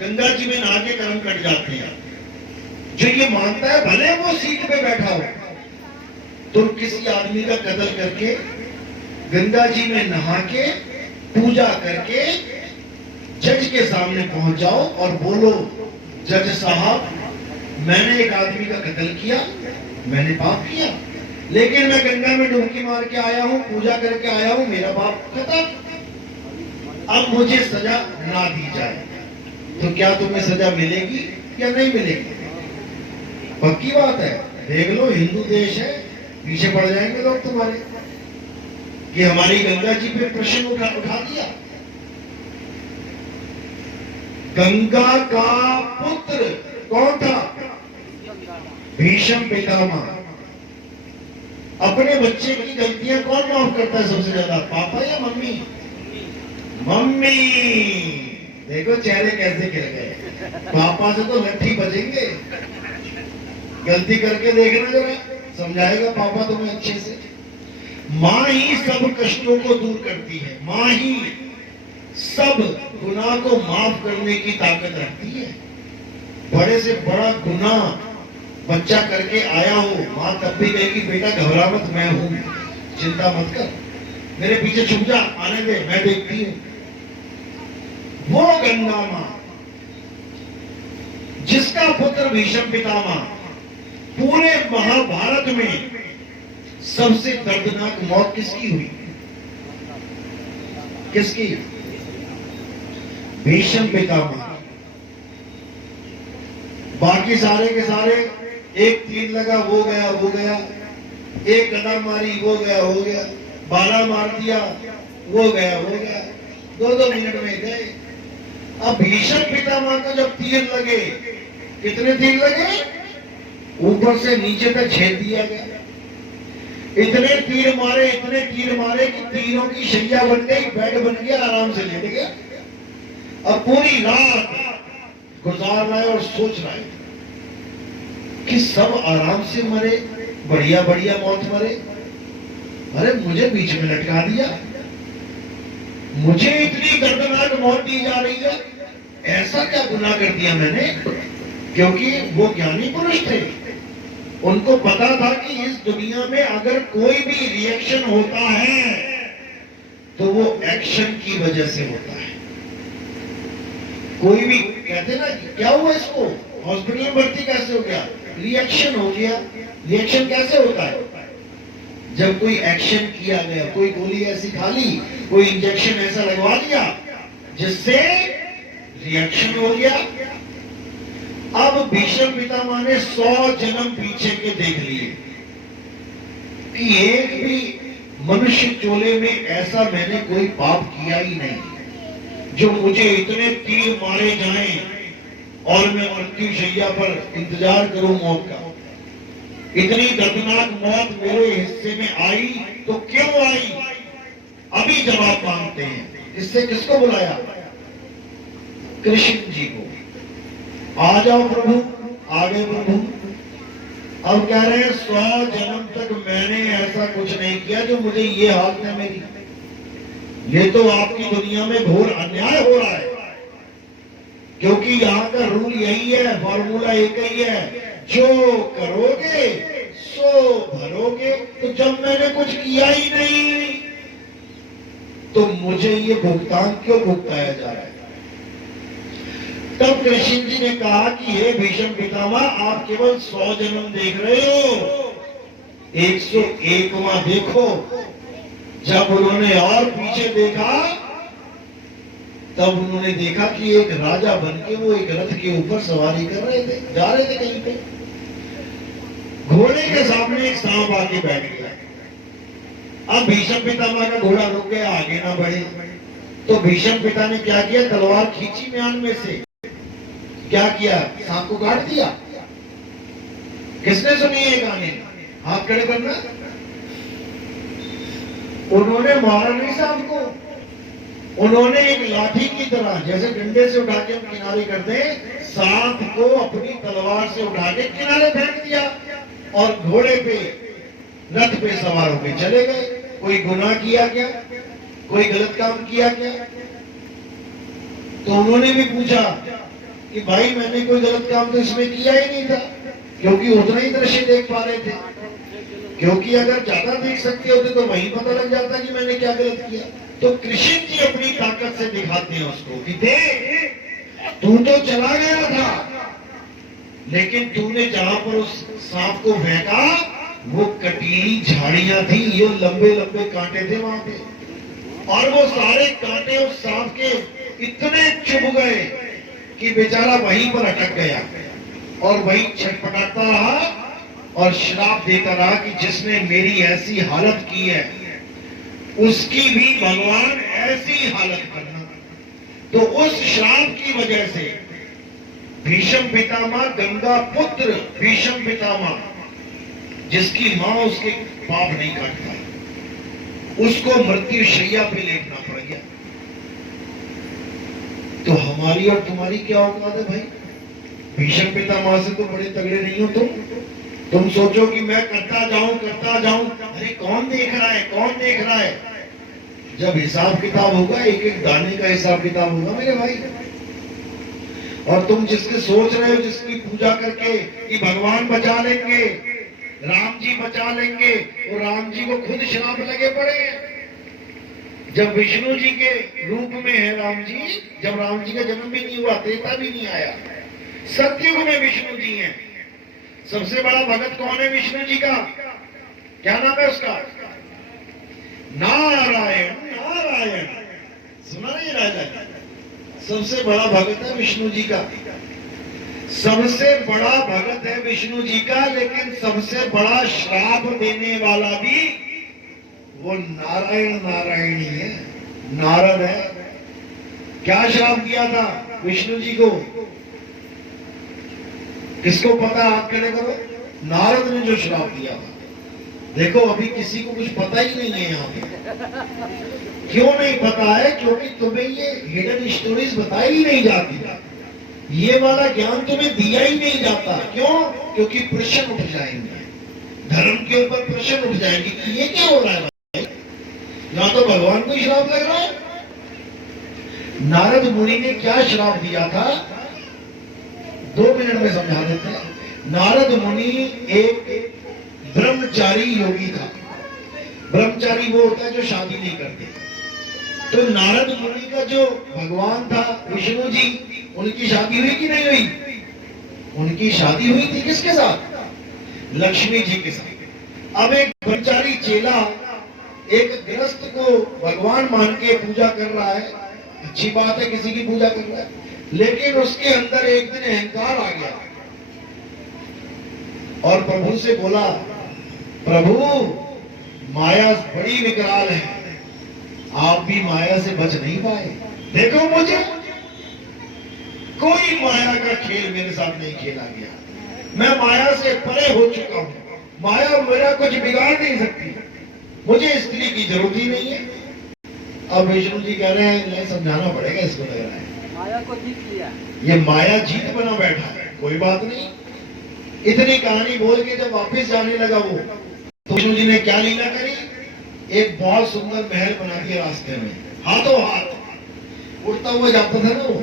गंगा जी में नहा के कर्म कट जाते हैं, जो ये मानता है, भले वो सीट पे बैठा हो, तुम किसी आदमी का कत्ल करके गंगा जी में नहा के पूजा करके जज के सामने पहुंच जाओ और बोलो जज साहब मैंने एक आदमी का कत्ल किया, मैंने पाप किया, लेकिन मैं गंगा में डुबकी मार के आया हूं, पूजा करके आया हूं, मेरा पाप खत्म, अब मुझे सजा ना दी जाए, तो क्या तुम्हें सजा मिलेगी या नहीं मिलेगी? पक्की बात है। देख लो, हिंदू देश है, पीछे पड़ जाएंगे लोग तुम्हारे कि हमारी गंगा जी पे प्रश्न उठा दिया। गंगा का पुत्र कौन था? भीष्म पितामह। अपने बच्चे की गलतियां कौन माफ करता है सबसे ज्यादा, पापा या मम्मी? मम्मी। देखो चेहरे कैसे गिर गए। पापा से तो लट्ठी बजेंगे। गलती करके देखना जरा, समझाएगा पापा तुम्हें अच्छे से। माँ ही सब कष्टों को दूर करती है, माँ ही सब गुनाह को माफ करने की ताकत रखती है। बड़े से बड़ा गुनाह बच्चा करके आया हो, माँ तब भी कहेगी बेटा घबरा मत, मैं हूं, चिंता मत कर, मेरे पीछे छुप जा, आने दे, मैं देखती हूं। वो गंगा माँ जिसका पुत्र भीष्म पितामह, पूरे महाभारत में सबसे दर्दनाक मौत किसकी हुई? किसकी? भीष्म पितामह। बाकी सारे के सारे एक तीर लगा वो गया वो गया, एक गदा मारी वो गया हो गया, बाला मार दिया वो गया हो गया, 2-2 मिनट में गए। अब भीष्म पितामह को जब तीर लगे, कितने तीर लगे? ऊपर से नीचे तक छेद दिया गया। इतने तीर मारे, इतने तीर मारे कि तीरों की शैया बन गई, बेड बन गया, आराम से लेट गया। अब पूरी रात गुजार रहा है और सोच रहा है कि सब आराम से मरे, बढ़िया बढ़िया मौत मरे, अरे मुझे बीच में लटका दिया, मुझे इतनी दर्दनाक मौत दी जा रही है, ऐसा क्या गुनाह कर दिया मैंने? क्योंकि वो ज्ञानी पुरुष थे, उनको पता था कि इस दुनिया में अगर कोई भी रिएक्शन होता है तो वो एक्शन की वजह से होता है। कोई भी कहते ना क्या हुआ इसको, हॉस्पिटल में भर्ती कैसे हो गया? रिएक्शन हो गया। रिएक्शन कैसे होता है? जब कोई एक्शन किया गया, कोई गोली ऐसी खा ली, कोई इंजेक्शन ऐसा लगवा दिया जिससे रिएक्शन हो गया। अब भीष्म पितामह ने 100 जन्म पीछे के देख लिए कि एक भी मनुष्य चोले में ऐसा मैंने कोई पाप किया ही नहीं जो मुझे इतने तीर मारे जाएं और मैं मृत्यु शैया पर इंतजार करूं मौत का। इतनी दर्दनाक मौत मेरे हिस्से में आई तो क्यों आई? अभी जवाब मांगते हैं। इससे किसको बुलाया? कृष्ण जी को। आ जाओ प्रभु, आगे प्रभु। अब कह रहे हैं 100 जन्म तक मैंने ऐसा कुछ नहीं किया जो मुझे ये हालत है मेरी। ये तो आपकी दुनिया में घोर अन्याय हो रहा है, क्योंकि यहाँ का रूल यही है, फॉर्मूला एक ही है, जो करोगे सो भरोगे। तो जब मैंने कुछ किया ही नहीं तो मुझे ये भुगतान क्यों भुगताया जा रहा है? तब कृष्ण जी ने कहा कि हे भीष्म पितामह, आप केवल 100 जन्म देख रहे हो, 101वां देखो। जब उन्होंने और पीछे देखा तब उन्होंने देखा कि एक राजा बनके वो एक रथ के ऊपर सवारी कर रहे थे, जा रहे थे कहीं पे। घोड़े के सामने एक सांप आके बैठ गया। अब भीष्म पितामह का घोड़ा रुक गया, आगे ना बढ़े। तो भीष्म पिता ने क्या किया? तलवार खींची म्यान में से, क्या किया? सांप को काट दिया। किसने सुनी ये कहानी? हाथ खड़े करना। उन्होंने मारा नहीं सांप को, उन्होंने एक लाठी की तरह, जैसे डंडे से उठा के हम किनारे करते हैं, सांप को अपनी तलवार से उठा के किनारे फेंक दिया और घोड़े पे, रथ पे सवार होकर चले गए। कोई गुनाह किया क्या? कोई गलत काम किया क्या? तो उन्होंने भी पूछा कि भाई मैंने कोई गलत काम तो इसमें किया ही नहीं था, क्योंकि उतना ही दृश्य देख पा रहे थे। क्योंकि अगर ज्यादा देख सकते होते तो वहीं पता लग जाता कि मैंने क्या गलत किया। तो कृष्ण जी अपनी ताकत से दिखाते हैं उसको कि देख, तू तो चला गया था, लेकिन तूने जहां पर उस सांप को फेंका वो कटीली झाड़ियां थी, ये लंबे लंबे कांटे थे वहां पे, और वो सारे कांटे उस सांप के इतने चुभ गए कि बेचारा वहीं पर अटक गया और वहीं छटपटाता रहा और श्राप देता रहा कि जिसने मेरी ऐसी हालत की है उसकी भी भगवान ऐसी हालत करना। तो उस श्राप की वजह से भीष्म पितामह, गंगा पुत्र भीष्म पितामह, जिसकी मां उसके पाप नहीं काट पाई, उसको मृत्यु शैया पे लेटना पड़ गया। तो हमारी और तुम्हारी क्या औकात है भाई? भीष्म पितामह से तो बड़े तगड़े नहीं हो तुम सोचो कि मैं करता जाऊं। अरे कौन देख रहा है, कौन देख रहा है? जब हिसाब किताब होगा, एक एक दाने का हिसाब किताब होगा मेरे भाई। और तुम जिसके सोच रहे हो, जिसकी पूजा करके कि भगवान बचा लेंगे, राम जी बचा लेंगे, और राम जी को खुद श्राप लगे पड़े हैं। जब विष्णु जी के रूप में है राम जी, जब राम जी का जन्म भी नहीं हुआ, त्रेता भी नहीं आया, सतयुग में विष्णु जी हैं। सबसे बड़ा भगत कौन है विष्णु जी का? क्या नाम है उसका? नारायण। नारायण सुना नहीं राजा? सबसे बड़ा भगत है विष्णु जी का, सबसे बड़ा भगत है विष्णु जी का, लेकिन सबसे बड़ा श्राप देने वाला भी वो नारायण ही है, नारद है। क्या श्राप दिया था विष्णु जी को? किसको पता? हाथ खड़े करो। नारद ने जो श्राप दिया था। देखो अभी किसी को कुछ पता ही नहीं है यहाँ पे। क्यों नहीं पता है? क्योंकि तुम्हें ये हिडन स्टोरीज बताई ही नहीं जाती, ये वाला ज्ञान तुम्हें दिया ही नहीं जाता। क्यों? क्योंकि प्रश्न उठ जाएंगे, धर्म के ऊपर प्रश्न उठ जाएंगे कि ये क्या हो रहा है भाई? ना तो भगवान को श्राप लग रहा है। नारद मुनि ने क्या श्राप दिया था? 2 मिनट में समझा देते हैं। नारद मुनि एक ब्रह्मचारी योगी था। ब्रह्मचारी वो होता है जो शादी नहीं करते। तो नारद मुनि का जो भगवान था विष्णु जी, उनकी शादी हुई कि नहीं हुई? उनकी शादी हुई थी किसके साथ? लक्ष्मी जी के साथ। अब एक ब्रह्मचारी चेला एक गृहस्थ को भगवान मान के पूजा कर रहा है, अच्छी बात है, किसी की पूजा कर रहा है, लेकिन उसके अंदर एक दिन अहंकार आ गया और प्रभु से बोला, प्रभु माया बड़ी विकराल है, आप भी माया से बच नहीं पाए। देखो मुझे, कोई माया का खेल मेरे साथ नहीं खेला गया, मैं माया से परे हो चुका हूं, माया मेरा कुछ बिगाड़ नहीं सकती, मुझे स्त्री की जरूरत ही नहीं है। अब विष्णु जी कह रहे हैं नहीं, समझाना पड़ेगा इसको, लग रहा है माया को जीत लिया, ये माया जीत बना बैठा है। कोई बात नहीं, इतनी कहानी बोल के जब वापस जाने लगा वो, तो विष्णु जी ने क्या लीला करी, एक बहुत सुंदर महल बना दिया रास्ते में, हाथों हाथ उड़ता हुआ जाता था ना वो,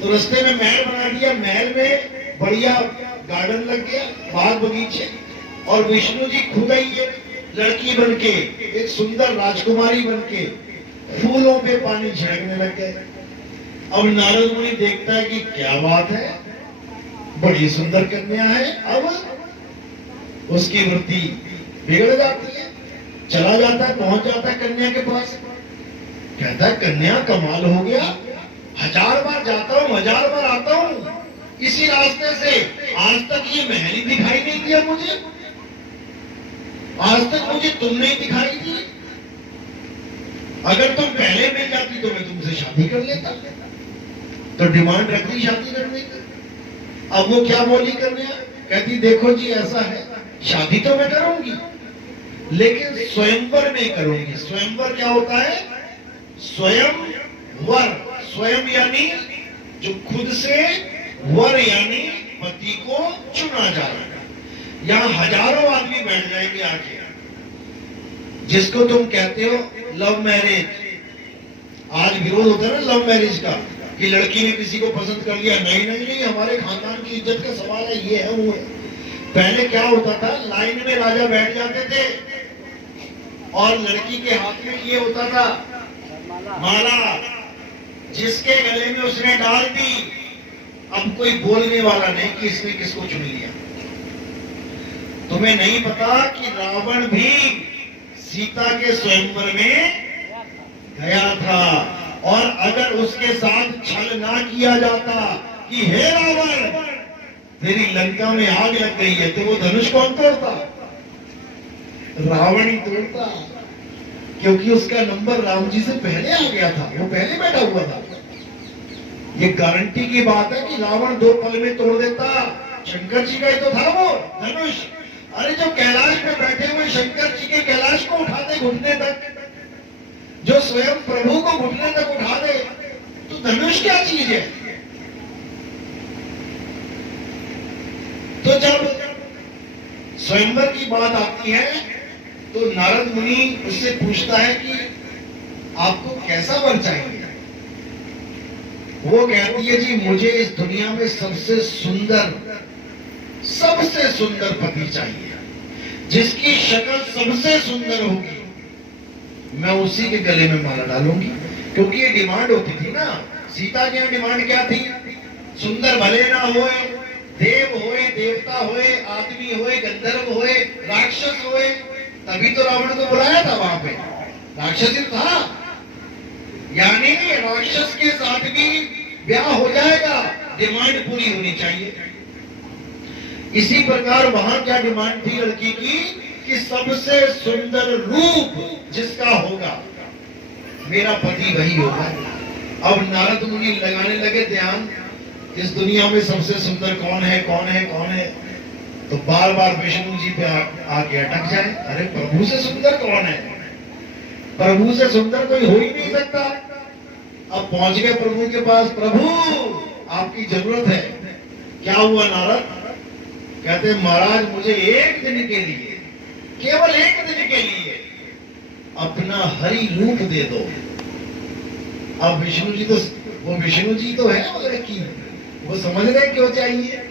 तो रास्ते में महल बना दिया, महल में बढ़िया गार्डन लग गया, बाग बगीचे, और विष्णु जी खुद ही लड़की बनके, एक सुंदर राजकुमारी बनके फूलों पे पानी छिड़कने लग गए। अब नारद मुनि देखता है कि क्या बात है, बड़ी सुंदर कन्या है। अब उसकी वृत्ति बिगड़ जाती है, चला जाता है, पहुंच जाता है कन्या के पास, कहता है कन्या कमाल हो गया, 1000 बार जाता हूं, 1000 बार आता हूं इसी रास्ते से, आज तक ये महल ही दिखाई नहीं दिया मुझे, आज तक मुझे तुम नहीं दिखाई दी, अगर तुम पहले मिल जाती तो मैं तुमसे शादी कर लेता। तो डिमांड रख दी शादी करने की। अब वो क्या बोली कन्या, कहती देखो जी ऐसा है, शादी तो मैं करूंगी लेकिन स्वयंवर में करूंगी। स्वयंवर क्या होता है, स्वयं वर, स्वयं यानी जो खुद से, वर यानी पति को चुना जाएगा। यहां हजारों आदमी बैठ जाएंगे आके, जिसको तुम कहते हो लव मैरिज, आज विरोध होता है ना लव मैरिज का, कि लड़की ने किसी को पसंद कर लिया, नहीं नहीं नहीं हमारे खानदान की इज्जत का सवाल है, ये है वो है। पहले क्या होता था, लाइन में राजा बैठ जाते थे और लड़की के हाथ में ये होता था माला, जिसके गले में उसने डाल दी, अब कोई बोलने वाला नहीं कि इसने किसको चुन लिया। तुम्हें नहीं पता कि रावण भी सीता के स्वयंवर में गया था, और अगर उसके साथ छल ना किया जाता कि हे रावण तेरी लंका में आग लग गई है, तो वो धनुष कौन तोड़ता, रावण ही तोड़ता, क्योंकि उसका नंबर राम जी से पहले आ गया था, वो पहले बैठा हुआ था। ये गारंटी की बात है कि रावण 2 पल में तोड़ देता। शंकर जी का ही तो था वो धनुष। अरे जो कैलाश में बैठे हुए शंकर जी के कैलाश को उठाते घुटने तक, जो स्वयं प्रभु को घुटने तक उठा दे, तो धनुष क्या चीज है। तो जब स्वयंवर की बात आती है तो नारद मुनि उससे पूछता है कि आपको कैसा वर चाहिए। वो कहती है जी मुझे इस दुनिया में सबसे सुंदर पति चाहिए, जिसकी शक्ल सबसे सुंदर होगी, मैं उसी के गले में माला डालूंगी। क्योंकि ये डिमांड होती थी ना, सीता की डिमांड क्या थी, सुंदर भले ना होए, देव होए, देवता होए, आदमी होए, गंधर्व होए, राक्षस होए, तभी तो रावण को बुलाया था वहां पे, राक्षस ही था। यानी राक्षस के साथ भी ब्याह हो जाएगा, डिमांड पूरी होनी चाहिए। इसी प्रकार वहां क्या डिमांड थी लड़की की, कि सबसे सुंदर रूप जिसका होगा मेरा पति वही होगा। अब नारद मुनि लगाने लगे ध्यान, इस दुनिया में सबसे सुंदर कौन है, कौन है, कौन है। तो बार बार विष्णु जी पे आके अटक जाए, अरे प्रभु से सुंदर कौन है, प्रभु से सुंदर कोई हो ही नहीं सकता। अब पहुंच गए प्रभु के पास, प्रभु आपकी जरूरत है। क्या हुआ नारद, कहते महाराज मुझे एक दिन के लिए, केवल एक दिन के लिए अपना हरि रूप दे दो। अब विष्णु जी तो, वो विष्णु जी तो है मगर की, वो समझ रहे क्यों चाहिए।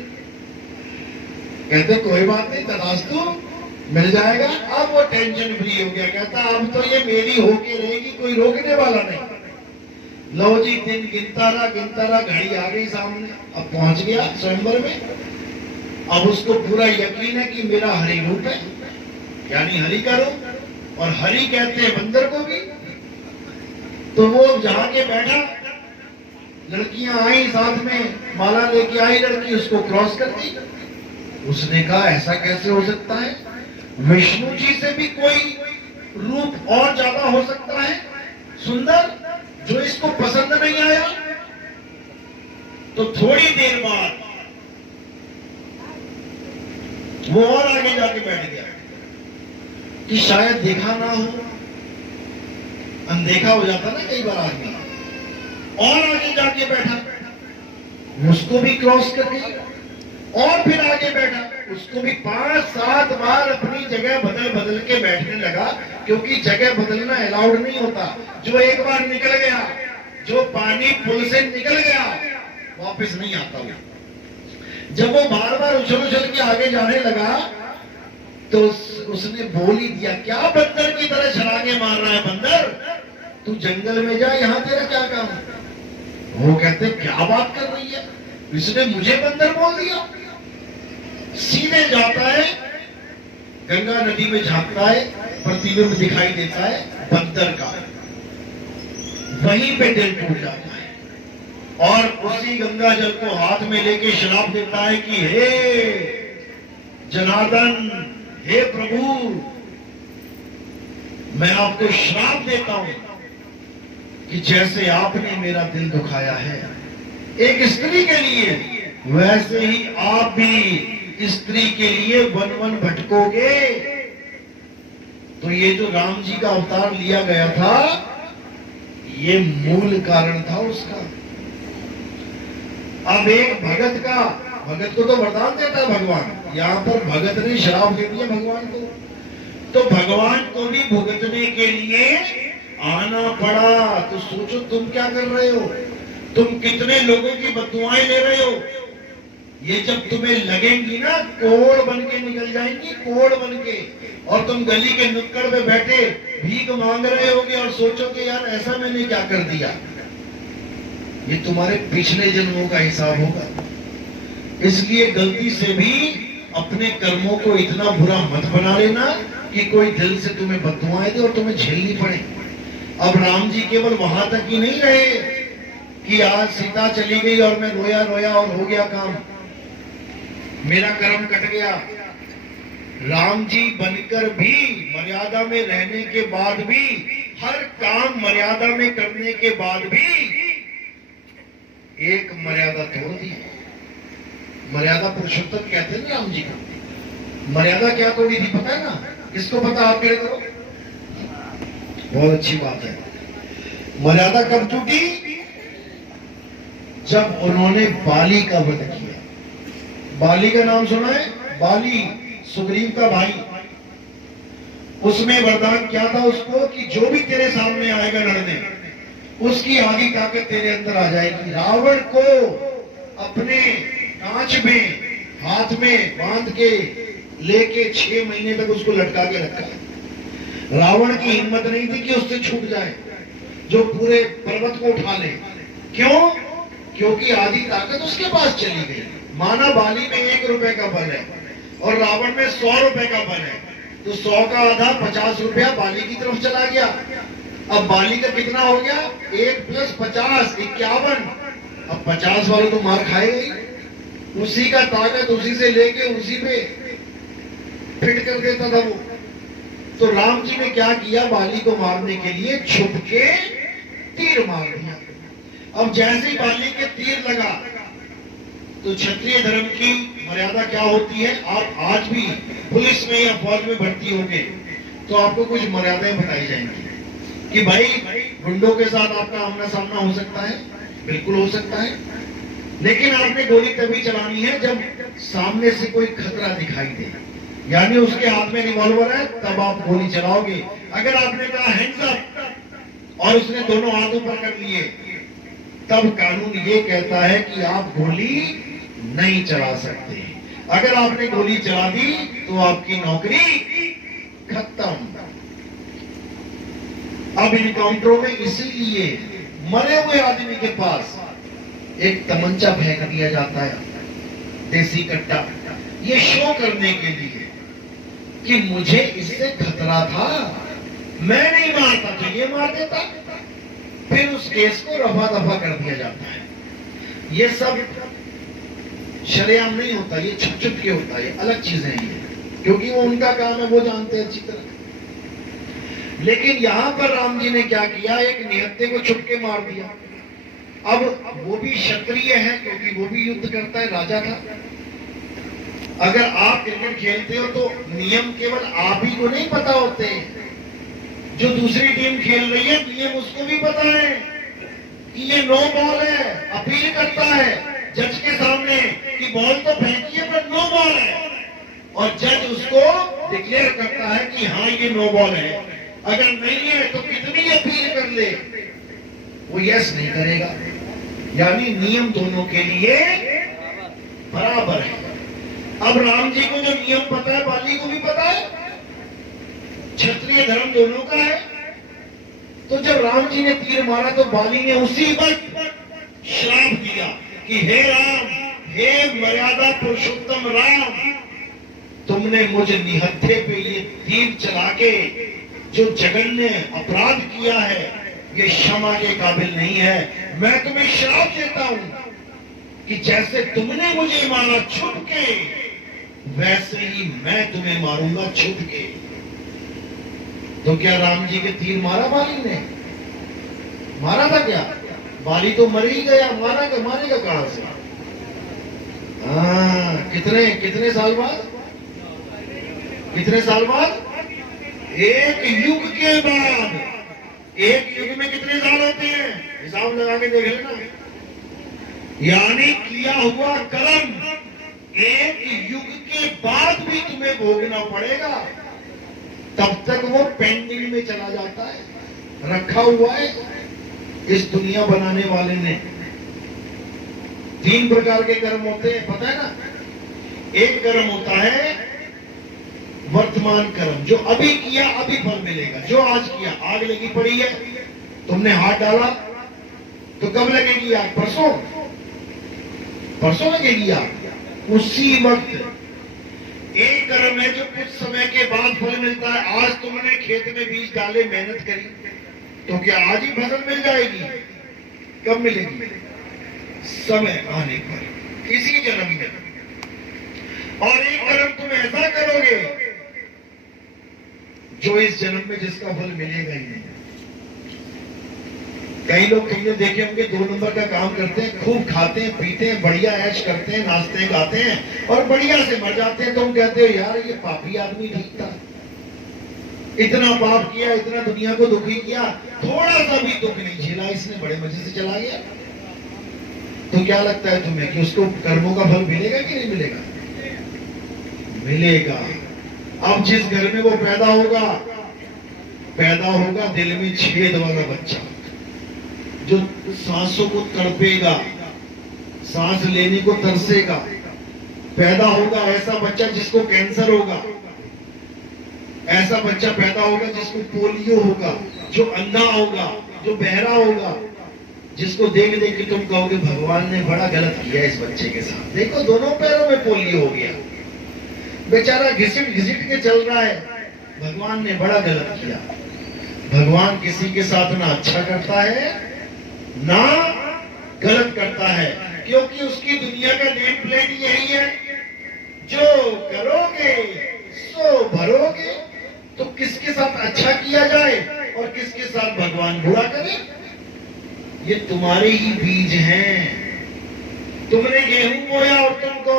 कहते कोई बात नहीं, तथास्तु मिल जाएगा। अब वो टेंशन फ्री हो गया, कहता अब तो ये मेरी होके रहेगी, कोई रोकने वाला नहीं। लो जी दिन गिनता रहा, घड़ी आ गई सामने, अब पहुंच गया स्वयंवर में। अब उसको पूरा यकीन है कि मेरा हरि रूप है, यानी हरि का रूप, और हरि कहते हैं बंदर को भी। तो वो जहां के बैठा, लड़कियां आई साथ में, माला लेके आई लड़की, उसको क्रॉस कर दी। उसने कहा ऐसा कैसे हो सकता है, विष्णु जी से भी कोई रूप और ज्यादा हो सकता है सुंदर, जो इसको पसंद नहीं आया। तो थोड़ी देर बाद वो और आगे जाके बैठ गया कि शायद देखा ना हो, अनदेखा हो जाता ना कई बार आदमी। और आगे जाके बैठा, उसको भी क्रॉस कर गई और फिर आगे बैठा, उसको भी 5-7 बार अपनी जगह बदल बदल के बैठने लगा, क्योंकि जगह बदलना अलाउड नहीं होता। जो एक बार निकल गया, जो पानी पुल से निकल गया, वापस नहीं आता वो। जब वो बार बार उछल उछल के आगे जाने लगा तो उसने बोल ही दिया, क्या बंदर की तरह छलांगे मार रहा है बंदर, तू जंगल में जा, यहां तेरा क्या काम है। वो कहते क्या बात कर रही है, इसने मुझे बंदर बोल दिया। सीधे जाता है, गंगा नदी में झांकता है, प्रतिबिंब दिखाई देता है बंदर का, वहीं पे दिल टूट जाता है और उसी गंगा जल को हाथ में लेके श्राप देता है कि हे जनार्दन, हे प्रभु, मैं आपको श्राप देता हूं कि जैसे आपने मेरा दिल दुखाया है एक स्त्री के लिए, वैसे ही आप भी स्त्री के लिए वन वन भटकोगे। तो ये जो राम जी का अवतार लिया गया था, ये मूल कारण था उसका। अब एक भगत का, भगत को तो वरदान देता है भगवान, यहाँ पर भगत ने श्राप दे दिया भगवान को, तो भगवान को भी भुगतने के लिए आना पड़ा। तो सोचो तुम क्या कर रहे हो, तुम कितने लोगों की बददुआएं ले रहे हो। ये जब तुम्हें लगेंगी ना, कोड़ बन के निकल जाएंगी, कोड़ बन के, और तुम गली के नुक्कड़ पे बैठे भीख मांग रहे होगे और सोचोगे यार ऐसा मैंने क्या कर दिया। ये तुम्हारे पिछले जन्मों का हिसाब होगा। इसलिए गलती से भी अपने कर्मों को इतना बुरा मत बना लेना कि कोई दिल से तुम्हें बददुआएं दे और तुम्हें झेलनी पड़े। अब राम जी केवल वहां तक ही नहीं रहे कि आज सीता चली गई और मैं रोया रोया और हो गया काम, मेरा कर्म कट गया। राम जी बनकर भी, मर्यादा में रहने के बाद भी, हर काम मर्यादा में करने के बाद भी एक मर्यादा तोड़ दी। मर्यादा पुरुषोत्तम कहते हैं ना राम जी को। मर्यादा क्या तोड़ी थी पता है ना, किसको पता, आप कह करो, बहुत अच्छी बात है। मर्यादा कब टूटी, जब उन्होंने बाली का वध किया। बाली का नाम सुना है, बाली सुग्रीव का भाई। उसमें वरदान क्या था उसको कि जो भी तेरे सामने आएगा लड़ने, उसकी आधी ताकत तेरे अंदर आ जाएगी। रावण को अपने कांच में हाथ में बांध के लेके 6 महीने तक उसको लटका के रखा। रावण की हिम्मत नहीं थी कि उससे छूट जाए, जो पूरे पर्वत को उठा ले। क्यों? क्योंकि आधी ताकत उसके पास चली गई। माना बाली में 1 रुपए का बल है और रावण में 100 रुपए का बल है, तो 100 का आधा 50 रुपया बाली की तरफ चला गया। अब बाली का कितना हो गया, 1 + 50 51। अब 50 वालों तो मार खाएगा ही, उसी का ताकत उसी से लेके उसी पे फिट कर देता था वो। तो राम जी ने क्या किया, बाली को मारने के लिए छुप के तीर मार दिया। अब जैसे ही बाली के तीर लगा तो क्षत्रिय धर्म की मर्यादा क्या होती है, आप आज भी पुलिस में या फौज में भर्ती होंगे तो आपको कुछ मर्यादाएं बताई जाएंगी कि भाई गुंडों के साथ आपका आमना सामना हो सकता है, बिल्कुल हो सकता है, लेकिन आपने गोली तभी चलानी है जब सामने से कोई खतरा दिखाई दे, यानी उसके हाथ में रिवॉल्वर है तब आप गोली चलाओगे। अगर आपने कहा हैंड्स अप और उसने दोनों हाथ ऊपर कर लिए, तब कानून ये कहता है कि आप गोली नहीं चला सकते। अगर आपने गोली चला दी तो आपकी नौकरी खत्म। अब इनकाउंटरों में इसीलिए मरे हुए आदमी के पास एक तमंचा फेंक दिया जाता है, देसी कट्टा, ये शो करने के लिए कि मुझे इससे खतरा था, मैं नहीं मारता तो ये मार देता। फिर उस केस को रफा दफा कर दिया जाता है। ये सब शरेआम नहीं होता, ये छुप छुप के होता है, ये अलग चीजें हैं ये, क्योंकि वो उनका काम है, वो जानते हैं अच्छी तरह। लेकिन यहां पर राम जी ने क्या किया, एक निहत्थे को छुप के मार दिया। अब वो भी क्षत्रिय है, क्योंकि वो भी युद्ध करता है, राजा था। अगर आप क्रिकेट खेलते हो तो नियम केवल आप ही को नहीं पता होते, जो दूसरी टीम खेल रही है नियम उसको भी पता है कि ये नो बॉल है। अपील करता है जज के सामने कि बॉल तो फेंकी है पर नो बॉल है, और जज उसको डिक्लेयर करता है कि हाँ ये नो बॉल है। अगर नहीं है तो कितनी अपील कर ले वो यस नहीं करेगा। यानी नियम दोनों के लिए बराबर है। अब राम जी को जो नियम पता है, बाली को भी पता है, क्षत्रिय धर्म दोनों का है। तो जब राम जी ने तीर मारा तो बाली ने उसी वक्त श्राप दिया कि हे राम, हे मर्यादा पुरुषोत्तम राम, तुमने मुझे निहत्थे पे ये तीर चला के जो जघन्य अपराध किया है ये क्षमा के काबिल नहीं है। मैं तुम्हें श्राप देता हूं कि जैसे तुमने मुझे मारा छुप के, वैसे ही मैं तुम्हें मारूंगा छुप के। तो क्या राम जी के तीर मारा बाली ने? मारा था क्या? बाली तो मर ही गया, मारेगा कहां से? कितने साल बाद? एक युग के बाद। एक युग में कितने साल होते हैं? हिसाब लगा के देख लेना। यानी किया हुआ कर्म एक युग के बाद भी तुम्हें भोगना पड़ेगा। तब तक वो पेंडिंग में चला जाता है, रखा हुआ है। इस दुनिया बनाने वाले ने 3 प्रकार के कर्म होते हैं, पता है ना? एक कर्म होता है वर्तमान कर्म, जो अभी किया अभी फल मिलेगा। जो आज किया, आग लगी पड़ी है, तुमने हाथ डाला तो कब लगेगी आग? परसों लगेगी आग, उसी वक्त। एक कर्म है जो कुछ समय के बाद फल मिलता है। आज तुमने खेत में बीज डाले, मेहनत करी, तो क्या आज ही फसल मिल जाएगी? कब मिलेगी? समय आने पर, इसी जन्म में। और एक कर्म तुम ऐसा करोगे जो इस जन्म में जिसका फल मिलेगा ही नहीं। कई लोग तुमने देखे होंगे 2 नंबर का काम करते हैं, खूब खाते हैं, पीते हैं, बढ़िया ऐश करते हैं, नाचते हैं, गाते हैं और बढ़िया से मर जाते हैं। तुम कहते हो यार ये पापी आदमी ठीक था, इतना पाप किया, इतना दुनिया को दुखी किया, थोड़ा सा भी दुख नहीं झेला इसने, बड़े मजे से चला गया। तो क्या लगता है तुम्हें कि उसको कर्मों का फल मिलेगा कि नहीं मिलेगा? मिलेगा। अब जिस घर में वो पैदा होगा दिल में छेद वाला बच्चा, जो सांसों को तड़पेगा, सांस लेने को तरसेगा। पैदा होगा ऐसा बच्चा जिसको कैंसर होगा, ऐसा बच्चा पैदा होगा जिसको पोलियो होगा, जो अंधा होगा, जो बहरा होगा, जिसको देख देख के तुम कहोगे भगवान ने बड़ा गलत किया इस बच्चे के साथ। देखो दोनों पैरों में पोलियो हो गया, बेचारा घिसिट घिसिट के चल रहा है, भगवान ने बड़ा गलत किया। भगवान किसी के साथ ना अच्छा करता है ना गलत करता है, क्योंकि उसकी दुनिया का नेम प्लेट यही है, जो करोगे सो भरोगे। तो किसके साथ अच्छा किया जाए और किसके साथ भगवान बुरा करे, ये तुम्हारे ही बीज हैं। तुमने गेहूं बोया और तुमको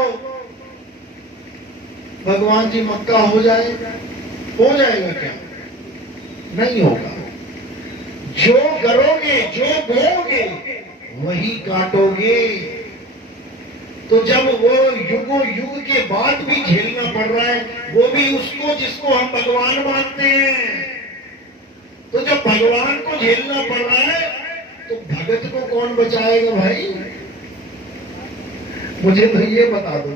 भगवान जी मक्का हो जाएगा क्या? नहीं होगा। जो करोगे, जो बोओगे वही काटोगे। तो जब वो युगों युग के बाद भी झेलना पड़ रहा है, वो भी उसको जिसको हम भगवान मानते हैं, तो जब भगवान को झेलना पड़ रहा है तो भगत को कौन बचाएगा भाई? मुझे तो ये बता दो,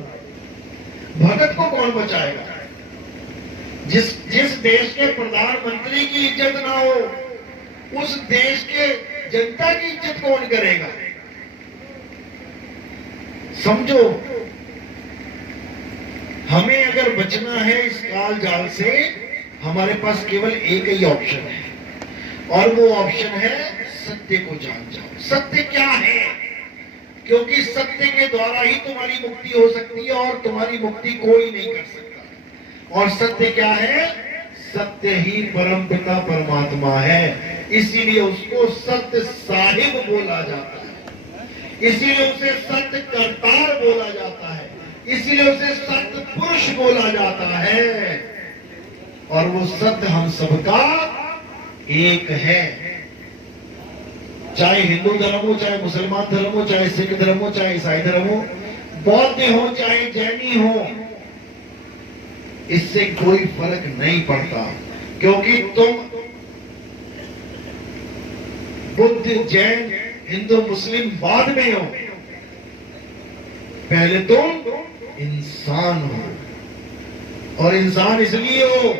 भगत को कौन बचाएगा? जिस देश के प्रधानमंत्री की इज्जत ना हो, उस देश के जनता की इज्जत कौन करेगा? समझो, हमें अगर बचना है इस काल जाल से, हमारे पास केवल एक ही ऑप्शन है, और वो ऑप्शन है सत्य को जान जाओ। सत्य क्या है? क्योंकि सत्य के द्वारा ही तुम्हारी मुक्ति हो सकती है और तुम्हारी मुक्ति कोई नहीं कर सकता। और सत्य क्या है? सत्य ही परम पिता परमात्मा है। इसीलिए उसको सत्य साहिब बोला जाता है, इसीलिए उसे सत्य करतार बोला जाता है, इसीलिए उसे सत्य पुरुष बोला जाता है। और वो सत्य हम सबका एक है। चाहे हिंदू धर्म हो, चाहे मुसलमान धर्म हो, चाहे सिख धर्म हो, चाहे ईसाई धर्म हो, बौद्ध हो, चाहे जैनी हो, इससे कोई फर्क नहीं पड़ता। क्योंकि तुम बुद्ध, जैन, हिंदू, मुस्लिम बाद में हो, पहले तुम इंसान हो। और इंसान इसलिए हो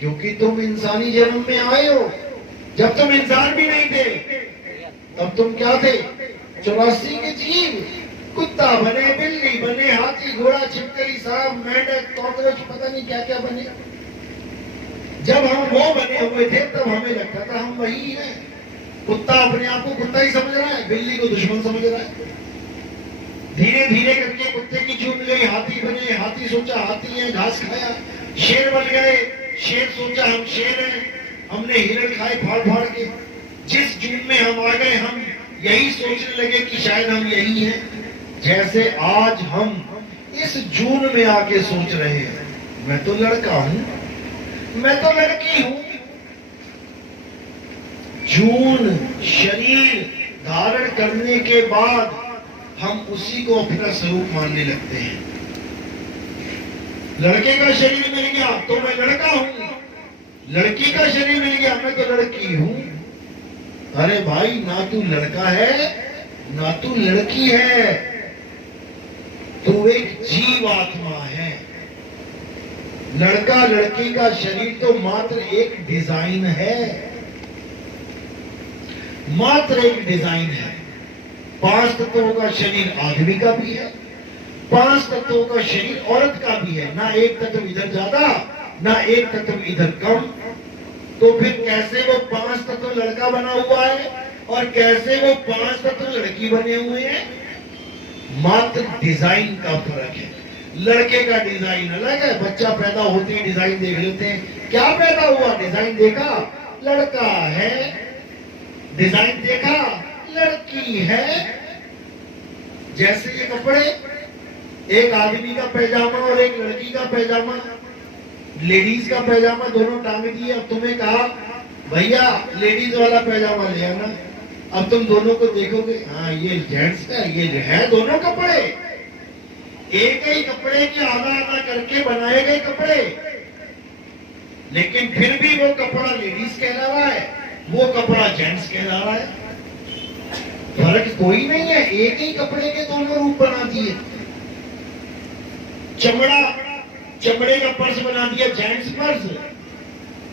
क्योंकि तुम इंसानी जन्म में आए हो। जब तुम इंसान भी नहीं थे तब तुम क्या थे? 84 के जीव, कुत्ता बने, बिल्ली बने, हाथी, घोड़ा, छिपकली, सांप, मेंढक, कॉकरोच, पता नहीं क्या क्या बने। जब हम वो बने हुए थे तब हमें लगता था हम वही हैं। कुत्ता अपने आप को कुत्ता ही समझ रहा है, बिल्ली को दुश्मन समझ रहा है। धीरे धीरे करके कुत्ते की चून गई, हाथी बने, हाथी सोचा हाथी है, घास खाया। शेर बन गए, शेर सोचा हम शेर हैं, हमने हिरण खाए फाड़ फाड़ के। जिस जून में हम आ गए हम यही सोचने लगे कि शायद हम यही हैं। जैसे आज हम इस जून में आके सोच रहे हैं मैं तो लड़का हूं, मैं तो लड़की हूं। जून शरीर धारण करने के बाद हम उसी को अपना स्वरूप मानने लगते हैं। लड़के का शरीर मिल गया तो मैं लड़का हूं, लड़की का शरीर मिल गया मैं तो लड़की हूं। अरे भाई, ना तू लड़का है ना तू लड़की है, तू एक जीवात्मा है। लड़का लड़की का शरीर तो मात्र एक डिजाइन है, मात्र एक डिजाइन है। 5 तत्वों का शरीर आदमी का भी है, 5 तत्वों का शरीर औरत का भी है। ना एक तत्व इधर ज्यादा, ना एक तत्व इधर कम। तो फिर कैसे वो 5 तत्व लड़का बना हुआ है और कैसे वो 5 तत्व लड़की बने हुए हैं? मात्र डिजाइन का फर्क है। लड़के का डिजाइन अलग है, बच्चा पैदा होते ही डिजाइन देख लेते हैं। क्या पैदा हुआ? डिजाइन देखा, लड़का है। डिजाइन देखा, लड़की है। जैसे ये कपड़े, एक आदमी का पैजामा और एक लड़की का पैजामा, लेडीज का पैजामा दोनों टांग दिए। अब तुम्हें कहा भैया लेडीज वाला पैजामा ले आना। अब तुम दोनों को देखोगे, हाँ ये जेंट्स का, ये है दोनों कपड़े एक ही कपड़े के आधा आधा करके बनाए गए कपड़े, लेकिन फिर भी वो कपड़ा लेडीज कहला रहा है, वो कपड़ा जेंट्स कहला रहा है। फर्क कोई नहीं है, एक ही कपड़े के दोनों रूप बना दिए। चमड़े का पर्स बना दिया जेंट्स पर्स,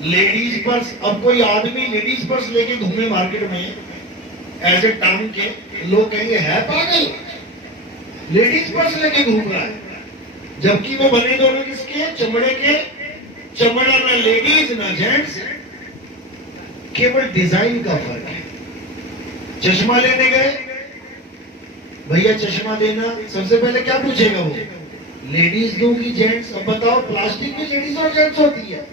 लेडीज पर्स। अब कोई आदमी लेडीज पर्स लेके घूमे मार्केट में ऐसे टांग के, लोग कहेंगे है पागल, लेडीज पर्स लेके घूम रहा है। जबकि वो बने दोनों किसके? चमड़े के। चमड़ा ना लेडीज ना जेंट्स, केवल डिजाइन का फर्क है। चश्मा लेने गए, भैया चश्मा देना, सबसे पहले क्या पूछेगा वो? लेडीज दो की जेंट्स? अब बताओ, प्लास्टिक की लेडीज और जेंट्स होती है,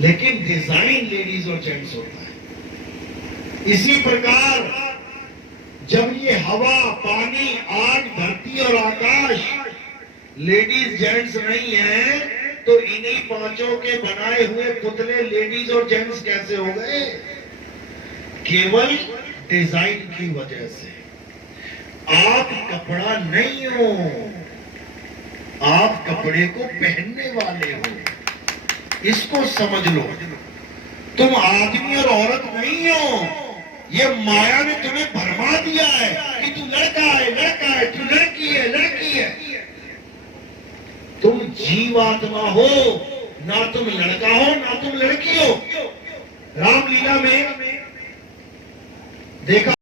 लेकिन डिजाइन लेडीज और जेंट्स होता है। इसी प्रकार जब ये हवा, पानी, आग, धरती और आकाश लेडीज जेंट्स नहीं है, तो इन्हीं पांचों के बनाए हुए पुतले लेडीज और जेंट्स कैसे हो गए? केवल डिजाइन की वजह से। आप कपड़ा नहीं हो, आप कपड़े को पहनने वाले हो, इसको समझ लो। तुम आदमी और औरत नहीं हो, ये माया ने तुम्हें भरमा दिया है कि तू लड़का है, लड़का है, तू लड़की है, लड़की है। तुम जीवात्मा हो, ना तुम लड़का हो ना तुम लड़की हो। रामलीला में देखा